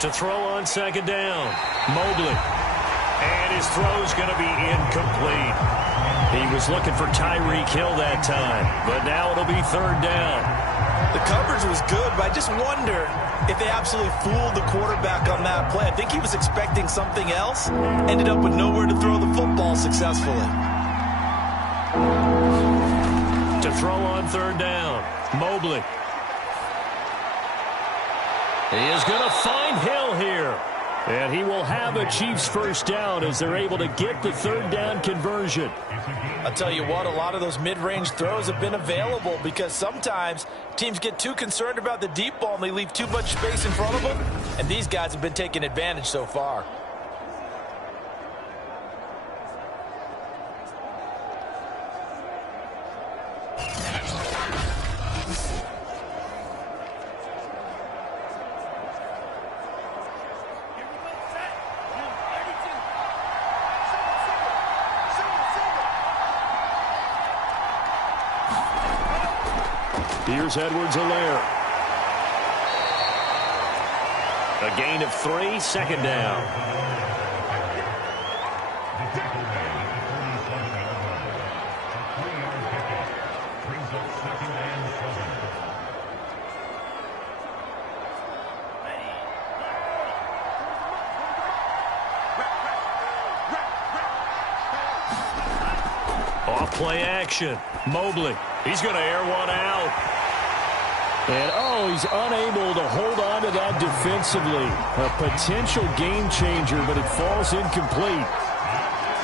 To throw on second down, Mobley. And his throw's going to be incomplete. He was looking for Tyreek Hill that time, but now it'll be 3rd down. The coverage was good, but I just wonder if they absolutely fooled the quarterback on that play. I think he was expecting something else, ended up with nowhere to throw the football successfully. To throw on 3rd down, Mobley. He is going to find Hill here. And he will have a Chiefs first down as they're able to get the 3rd down conversion. I'll tell you what, a lot of those mid-range throws have been available because sometimes teams get too concerned about the deep ball and they leave too much space in front of them. And these guys have been taking advantage so far. Here's Edwards-Helaire. A gain of 3, 2nd down. Off play action. Mobley. He's going to air one out. And, he's unable to hold on to that defensively. A potential game changer, but it falls incomplete.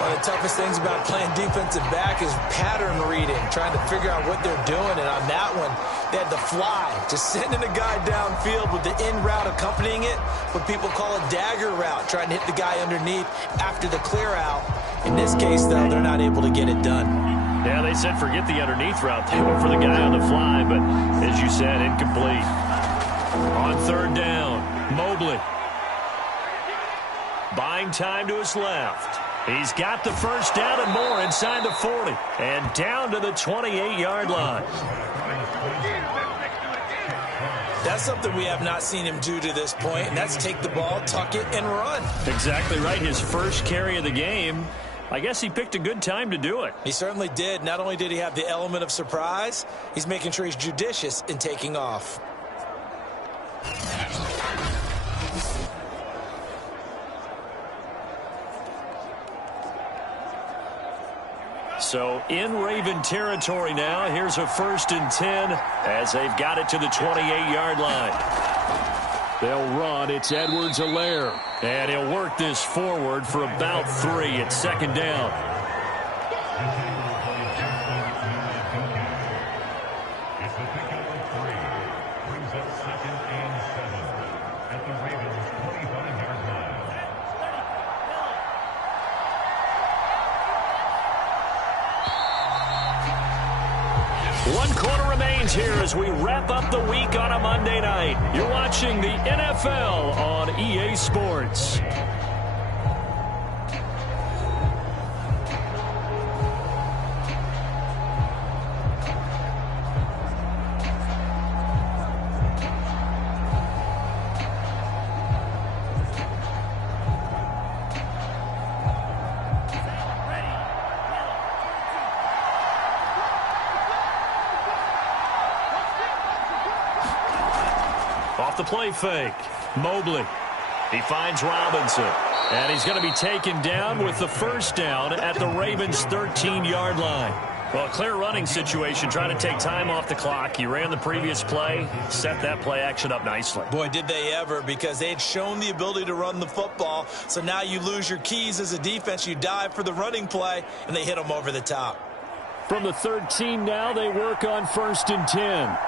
One of the toughest things about playing defensive back is pattern reading, trying to figure out what they're doing. And on that one, they had the fly, just sending a guy downfield with the in route accompanying it, what people call a dagger route, trying to hit the guy underneath after the clear out. In this case, though, they're not able to get it done. Yeah, they said forget the underneath route. They went for the guy on the fly, but as you said, incomplete. On 3rd down, Mobley. Buying time to his left. He's got the first down and more inside the 40. And down to the 28-yard line. That's something we have not seen him do to this point, and that's take the ball, tuck it, and run. Exactly right. His first carry of the game. I guess he picked a good time to do it. He certainly did. Not only did he have the element of surprise, he's making sure he's judicious in taking off. So in Raven territory now, here's a 1st and 10 as they've got it to the 28-yard line. They'll run. It's Edwards-Helaire. And he'll work this forward for about 3 at 2nd down. It's the pickup of 3. Brings up 2nd and 7 at the Ravens' 25-yard line. One quarter remains here as we wrap up the week on a Monday night. You're watching the NFL on EA Sports. Off the play fake. Mobley. He finds Robinson. And he's going to be taken down with the first down at the Ravens' 13-yard line. Well, a clear running situation, trying to take time off the clock. He ran the previous play, set that play action up nicely. Boy, did they ever, because they had shown the ability to run the football. So now you lose your keys as a defense. You dive for the running play, and they hit them over the top. From the 13 now, they work on 1st and 10.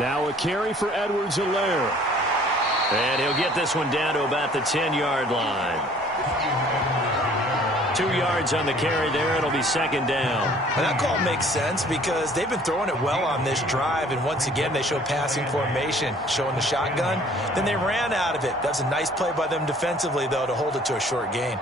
Now a carry for Edwards-Helaire. And he'll get this one down to about the 10-yard line. 2 yards on the carry there. It'll be second down. And that call makes sense because they've been throwing it well on this drive. And once again, they show passing formation, showing the shotgun. Then they ran out of it. That's a nice play by them defensively, though, to hold it to a short gain.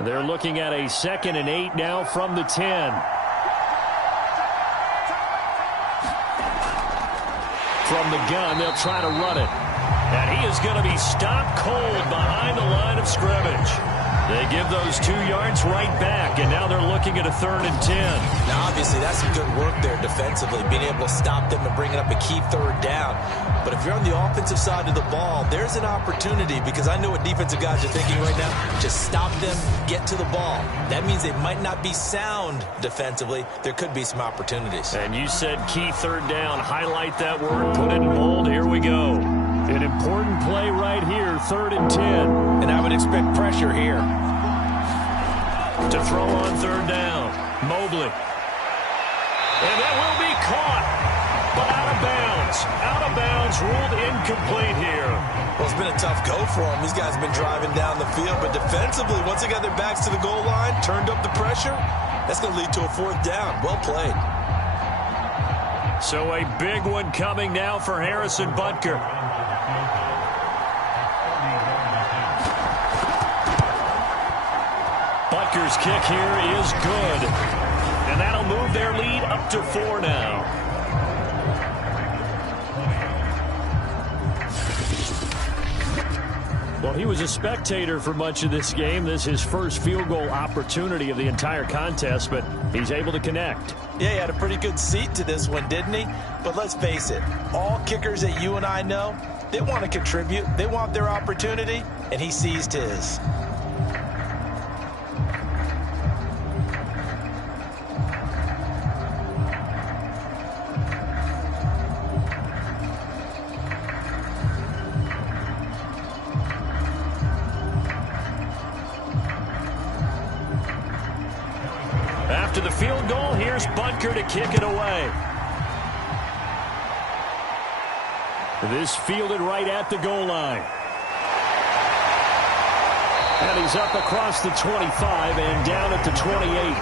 They're looking at a 2nd and 8 now from the 10. From the gun, they'll try to run it. And he is going to be stopped cold behind the line of scrimmage. They give those 2 yards right back, and now they're looking at a 3rd and 10. Now, obviously, that's some good work there defensively, being able to stop them and bringing up a key 3rd down. But if you're on the offensive side of the ball, there's an opportunity, because I know what defensive guys are thinking right now. Just stop them, get to the ball. That means they might not be sound defensively. There could be some opportunities. And you said key 3rd down. Highlight that word, put it in bold. Here we go. An important play right here, 3rd and 10. And I would expect pressure here. To throw on 3rd down. Mobley. And that will be caught, but out of bounds. Out of bounds, ruled incomplete here. Well, it's been a tough go for them. These guys have been driving down the field, but defensively, once they got their backs to the goal line, turned up the pressure, that's going to lead to a 4th down. Well played. So a big one coming now for Harrison Butker. Butker's kick here is good. And that'll move their lead up to 4 now. Well, he was a spectator for much of this game. This is his first field goal opportunity of the entire contest, but he's able to connect. Yeah, he had a pretty good seat to this one, didn't he? But let's face it, all kickers that you and I know, they want to contribute. They want their opportunity, and he seized his. After the field goal, here's Butker to kick it away. This fielded right at the goal line. And he's up across the 25 and down at the 28.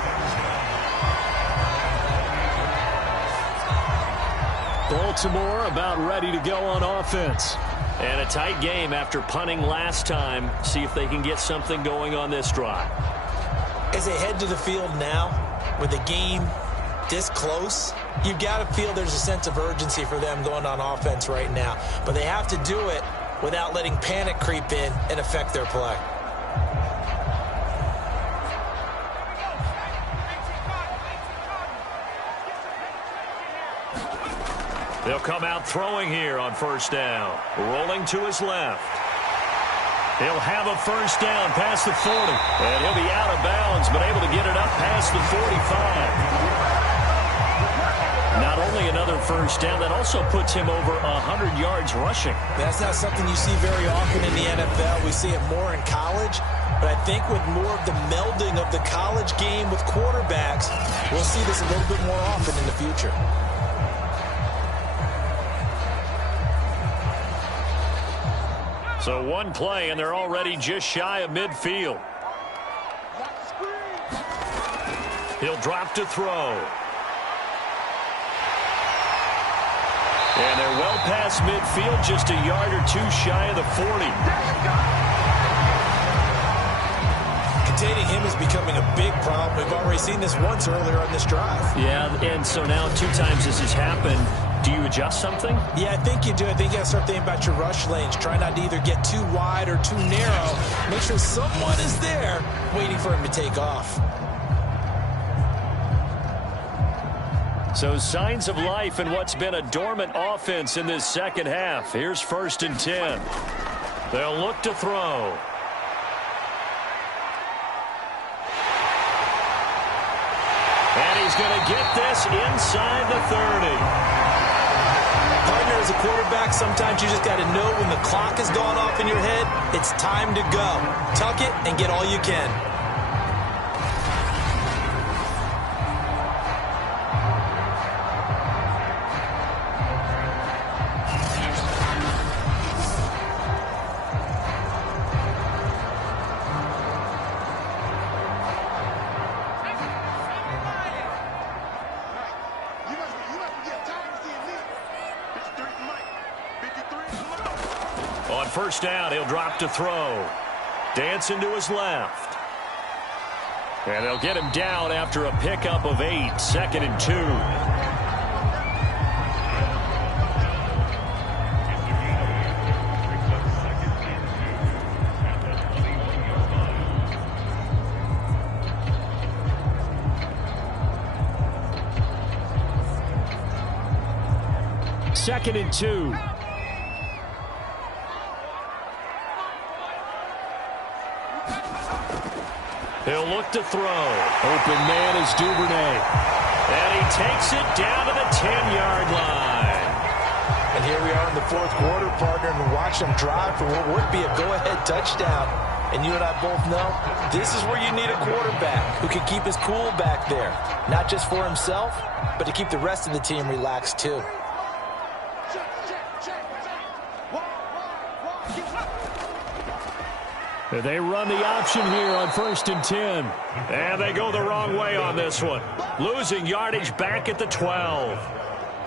Baltimore about ready to go on offense. And a tight game after punting last time. See if they can get something going on this drive. As they head to the field now, with the game this close, you've got to feel there's a sense of urgency for them going on offense right now. But they have to do it without letting panic creep in and affect their play. They'll come out throwing here on 1st down. Rolling to his left. He'll have a 1st down past the 40. And he'll be out of bounds, but able to get it up past the 45. Not only another first down, that also puts him over 100 yards rushing. That's not something you see very often in the NFL. We see it more in college. But I think with more of the melding of the college game with quarterbacks, we'll see this a little bit more often in the future. So one play, and they're already just shy of midfield. He'll drop to throw. And they're well past midfield, just a yard or two shy of the 40. Containing him is becoming a big problem. We've already seen this once earlier on this drive. Yeah, and so now 2 times this has happened. Do you adjust something? Yeah, I think you do. I think you got to start thinking about your rush lanes. Try not to either get too wide or too narrow. Make sure someone is there waiting for him to take off. So signs of life in what's been a dormant offense in this second half. Here's 1st and 10. They'll look to throw. And he's going to get this inside the 30. Partner, as a quarterback, sometimes you just got to know when the clock has gone off in your head, it's time to go. Tuck it and get all you can. On 1st down, he'll drop to throw. Dancing to his left. And they'll get him down after a pickup of 8. 2nd and 2. Second and 2. He'll look to throw. Open man is Duvernay. And he takes it down to the 10-yard line. And here we are in the 4th quarter, partner, and watch them drive for what would be a go-ahead touchdown. And you and I both know this is where you need a quarterback who can keep his cool back there. Not just for himself, but to keep the rest of the team relaxed too. They run the option here on 1st and 10. And they go the wrong way on this one. Losing yardage back at the 12.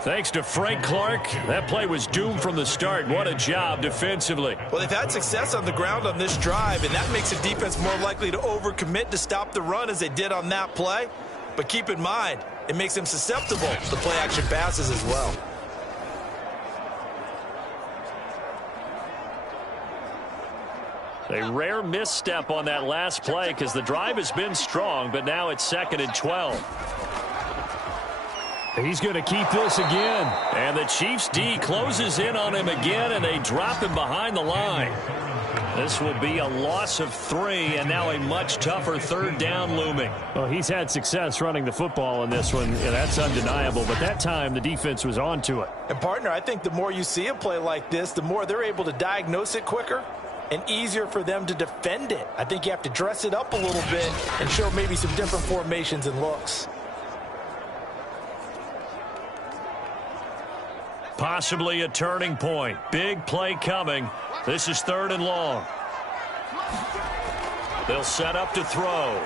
Thanks to Frank Clark, that play was doomed from the start. What a job defensively. Well, they've had success on the ground on this drive, and that makes the defense more likely to overcommit to stop the run as they did on that play. But keep in mind, it makes them susceptible to play-action passes as well. A rare misstep on that last play because the drive has been strong, but now it's 2nd and 12. He's going to keep this again. And the Chiefs D closes in on him again, and they drop him behind the line. This will be a loss of 3, and now a much tougher 3rd down looming. Well, he's had success running the football in this one, and that's undeniable. But that time, the defense was on to it. And, partner, I think the more you see a play like this, the more they're able to diagnose it quicker and easier for them to defend it. I think you have to dress it up a little bit and show maybe some different formations and looks. Possibly a turning point. Big play coming. This is 3rd and long. They'll set up to throw.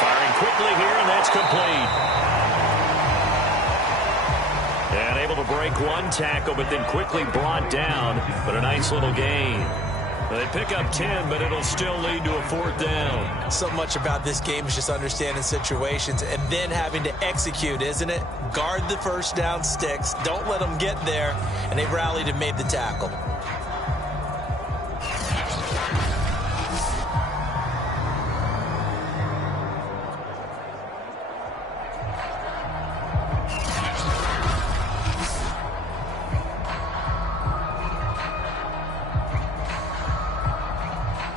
Firing quickly here, and that's complete. And able to break one tackle, but then quickly brought down. But a nice little gain. They pick up 10, but it'll still lead to a 4th down. So much about this game is just understanding situations and then having to execute, isn't it? Guard the 1st down sticks. Don't let them get there. And they rallied and made the tackle.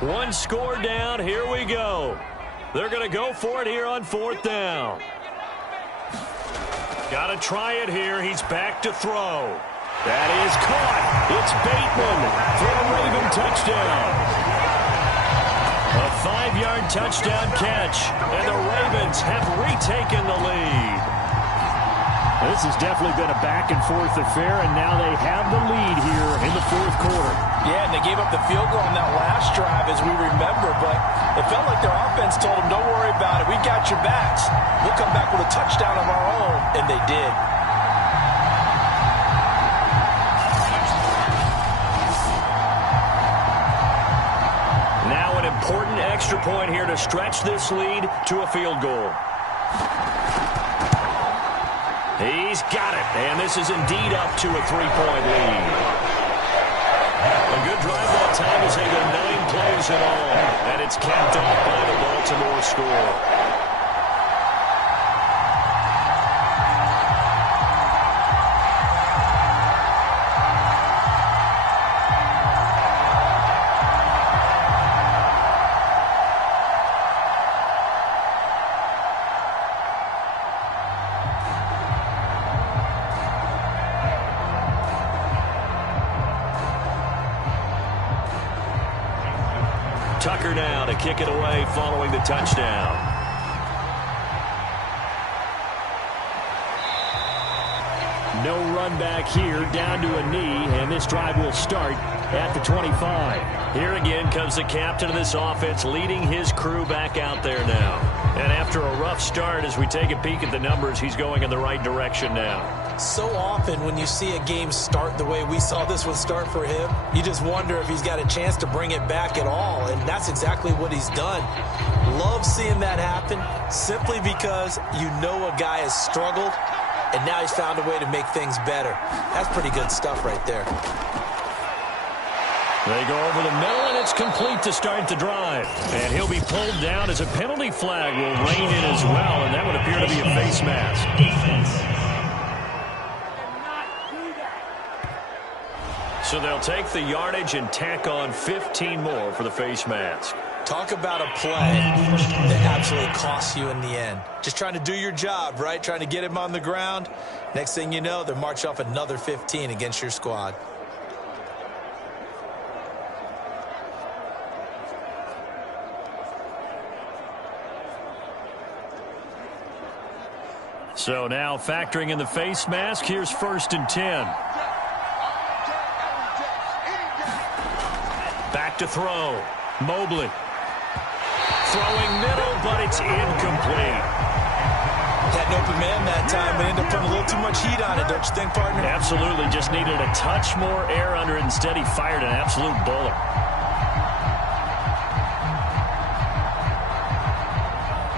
One score down. Here we go. They're going to go for it here on 4th down. Got to try it here. He's back to throw. That is caught. It's Bateman for a Raven touchdown. A 5-yard touchdown catch, and the Ravens have retaken the lead. This has definitely been a back-and-forth affair, and now they have the lead here in the fourth quarter. Yeah, and they gave up the field goal on that last drive, as we remember, but it felt like their offense told them, don't worry about it. We got your backs. We'll come back with a touchdown of our own, and they did. Now an important extra point here to stretch this lead to a field goal. He's got it, and this is indeed up to a 3-point lead. A good drive that time as they go 9 plays in all, and it's capped off by the Baltimore score. Tucker now to kick it away following the touchdown. No run back here, down to a knee, and this drive will start at the 25. Here again comes the captain of this offense, leading his crew back out there now. And after a rough start, as we take a peek at the numbers, he's going in the right direction now. So often when you see a game start the way we saw this one start for him, you just wonder if he's got a chance to bring it back at all, and that's exactly what he's done. Love seeing that happen simply because you know a guy has struggled, and now he's found a way to make things better. That's pretty good stuff right there. They go over the middle, and it's complete to start the drive. And he'll be pulled down as a penalty flag will rain in as well, and that would appear to be a face mask. So they'll take the yardage and tack on 15 more for the face mask. Talk about a play that absolutely costs you in the end. Just trying to do your job, right? Trying to get him on the ground. Next thing you know, they're marching off another 15 against your squad. So now factoring in the face mask, here's 1st and 10. Back to throw. Mobley. Throwing middle, but it's incomplete. Had an open man that time, but ended up putting a little too much heat on it, don't you think, partner? Absolutely. Just needed a touch more air under it. Instead, he fired an absolute bullet.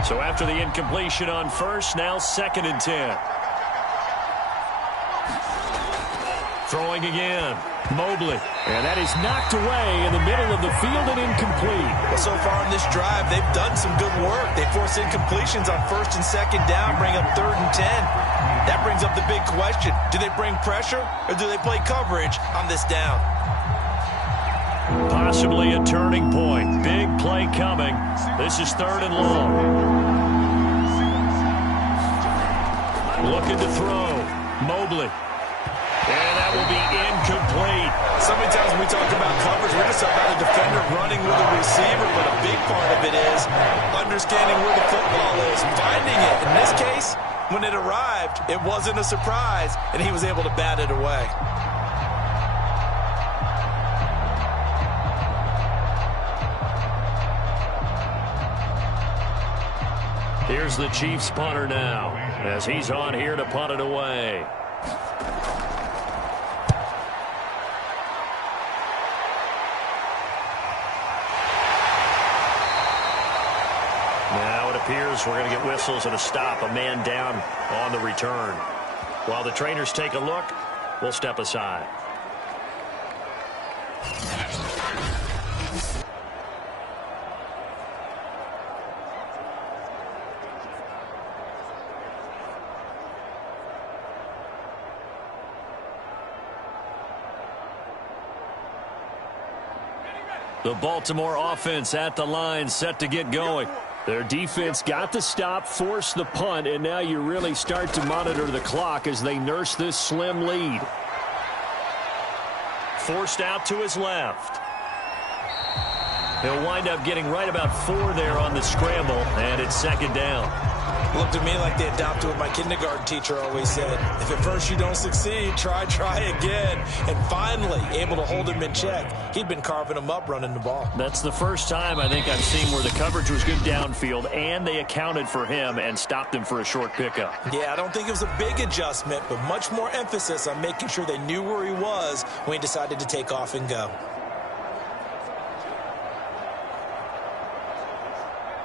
So after the incompletion on 1st, now 2nd and 10. Throwing again. Mobley. And that is knocked away in the middle of the field and incomplete. Well, so far in this drive, they've done some good work. They force incompletions on 1st and 2nd down, bring up 3rd and 10. That brings up the big question. Do they bring pressure or do they play coverage on this down? Possibly a turning point. Big play coming. This is 3rd and long. Looking to throw. Mobley. And that will be incomplete. So many times when we talk about coverage, we're just talking about a defender running with a receiver, but a big part of it is understanding where the football is, finding it. In this case, when it arrived, it wasn't a surprise, and he was able to bat it away. Here's the Chiefs punter now, as he's on here to punt it away. Now it appears we're going to get whistles and a stop, a man down on the return. While the trainers take a look, we'll step aside. The Baltimore offense at the line, set to get going. Their defense got the stop, forced the punt, and now you really start to monitor the clock as they nurse this slim lead. Forced out to his left. He'll wind up getting right about 4 there on the scramble, and it's second down. Looked to me like they adopted what my kindergarten teacher always said. If at first you don't succeed, try again. And finally, able to hold him in check. He'd been carving him up running the ball. That's the first time I think I've seen where the coverage was good downfield, and they accounted for him and stopped him for a short pickup. Yeah, I don't think it was a big adjustment, but much more emphasis on making sure they knew where he was when he decided to take off and go.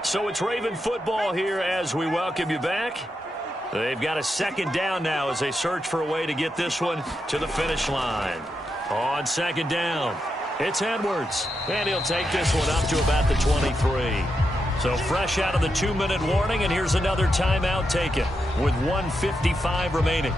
So it's Raven football here as we welcome you back. They've got a second down now as they search for a way to get this one to the finish line. On second down, it's Edwards, and he'll take this one up to about the 23. So fresh out of the 2-minute warning, and here's another timeout taken with 1:55 remaining.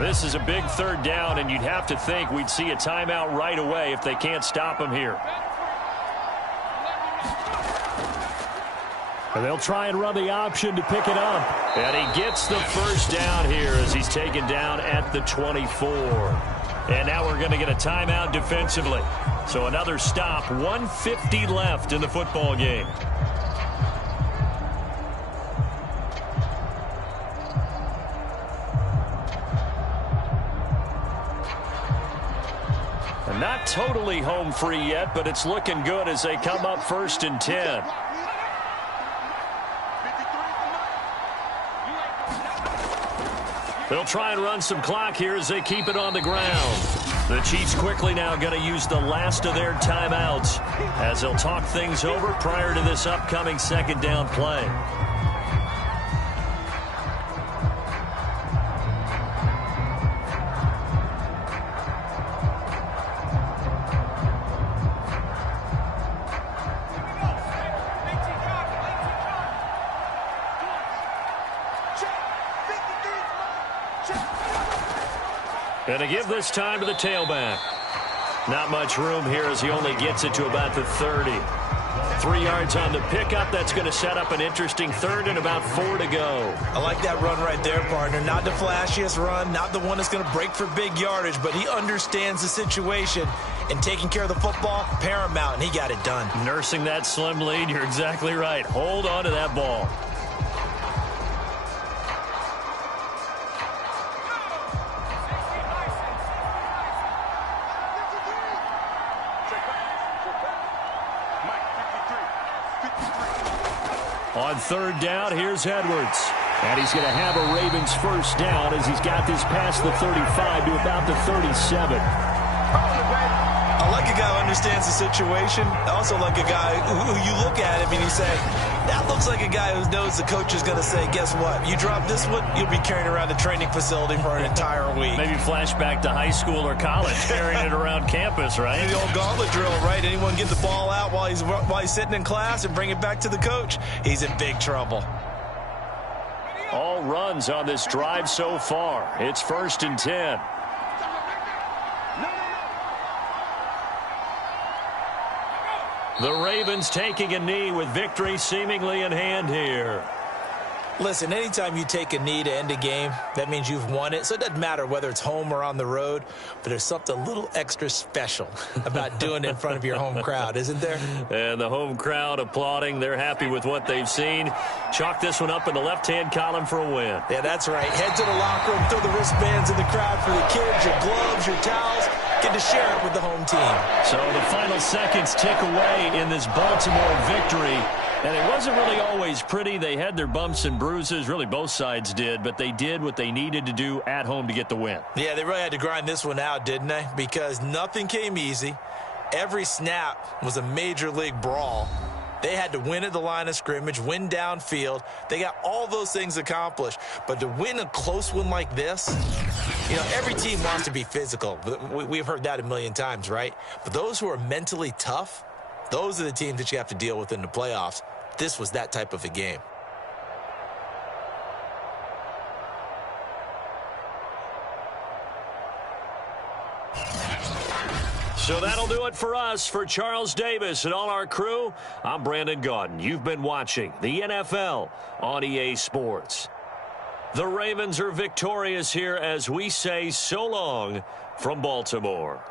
This is a big third down, and you'd have to think we'd see a timeout right away if they can't stop him here. And they'll try and run the option to pick it up. And he gets the first down here as he's taken down at the 24. And now we're going to get a timeout defensively. So another stop, 1:50 left in the football game. Not totally home free yet, but it's looking good as they come up 1st and 10. They'll try and run some clock here as they keep it on the ground. The Chiefs quickly now going to use the last of their timeouts as they'll talk things over prior to this upcoming second down play. And to give this time to the tailback. Not much room here as he only gets it to about the 30. 3 yards on the pickup. That's going to set up an interesting third and about 4 to go. I like that run right there, partner. Not the flashiest run, not the one that's going to break for big yardage, but he understands the situation, and taking care of the football, paramount, and he got it done. Nursing that slim lead, you're exactly right. Hold on to that ball. On third down, here's Edwards. And he's going to have a Ravens first down as he's got this past the 35 to about the 37. I like a guy who understands the situation. I also like a guy who you look at him and you say, that looks like a guy who knows the coach is going to say, guess what? You drop this one, you'll be carrying around the training facility for an entire week. Maybe flashback to high school or college, carrying it around campus, right? The old gauntlet drill, right? Anyone get the ball out while he's sitting in class and bring it back to the coach, he's in big trouble. All runs on this drive so far. It's 1st and 10. The Ravens taking a knee with victory seemingly in hand here. Listen, anytime you take a knee to end a game, that means you've won it. So it doesn't matter whether it's home or on the road, but there's something a little extra special about doing it in front of your home crowd, isn't there? And the home crowd applauding. They're happy with what they've seen. Chalk this one up in the left-hand column for a win. Yeah, that's right. Head to the locker room, throw the wristbands in the crowd for the kids, your gloves, your towels. Get to share it with the home team. So the final seconds tick away in this Baltimore victory. And it wasn't really always pretty. They had their bumps and bruises. Really, both sides did. But they did what they needed to do at home to get the win. Yeah, they really had to grind this one out, didn't they? Because nothing came easy. Every snap was a major league brawl. They had to win at the line of scrimmage, win downfield. They got all those things accomplished. But to win a close one like this, you know, every team wants to be physical. We've heard that a million times, right? But those who are mentally tough, those are the teams that you have to deal with in the playoffs. This was that type of a game. So that'll do it for us. For Charles Davis and all our crew, I'm Brandon Gaudin. You've been watching the NFL on EA Sports. The Ravens are victorious here as we say so long from Baltimore.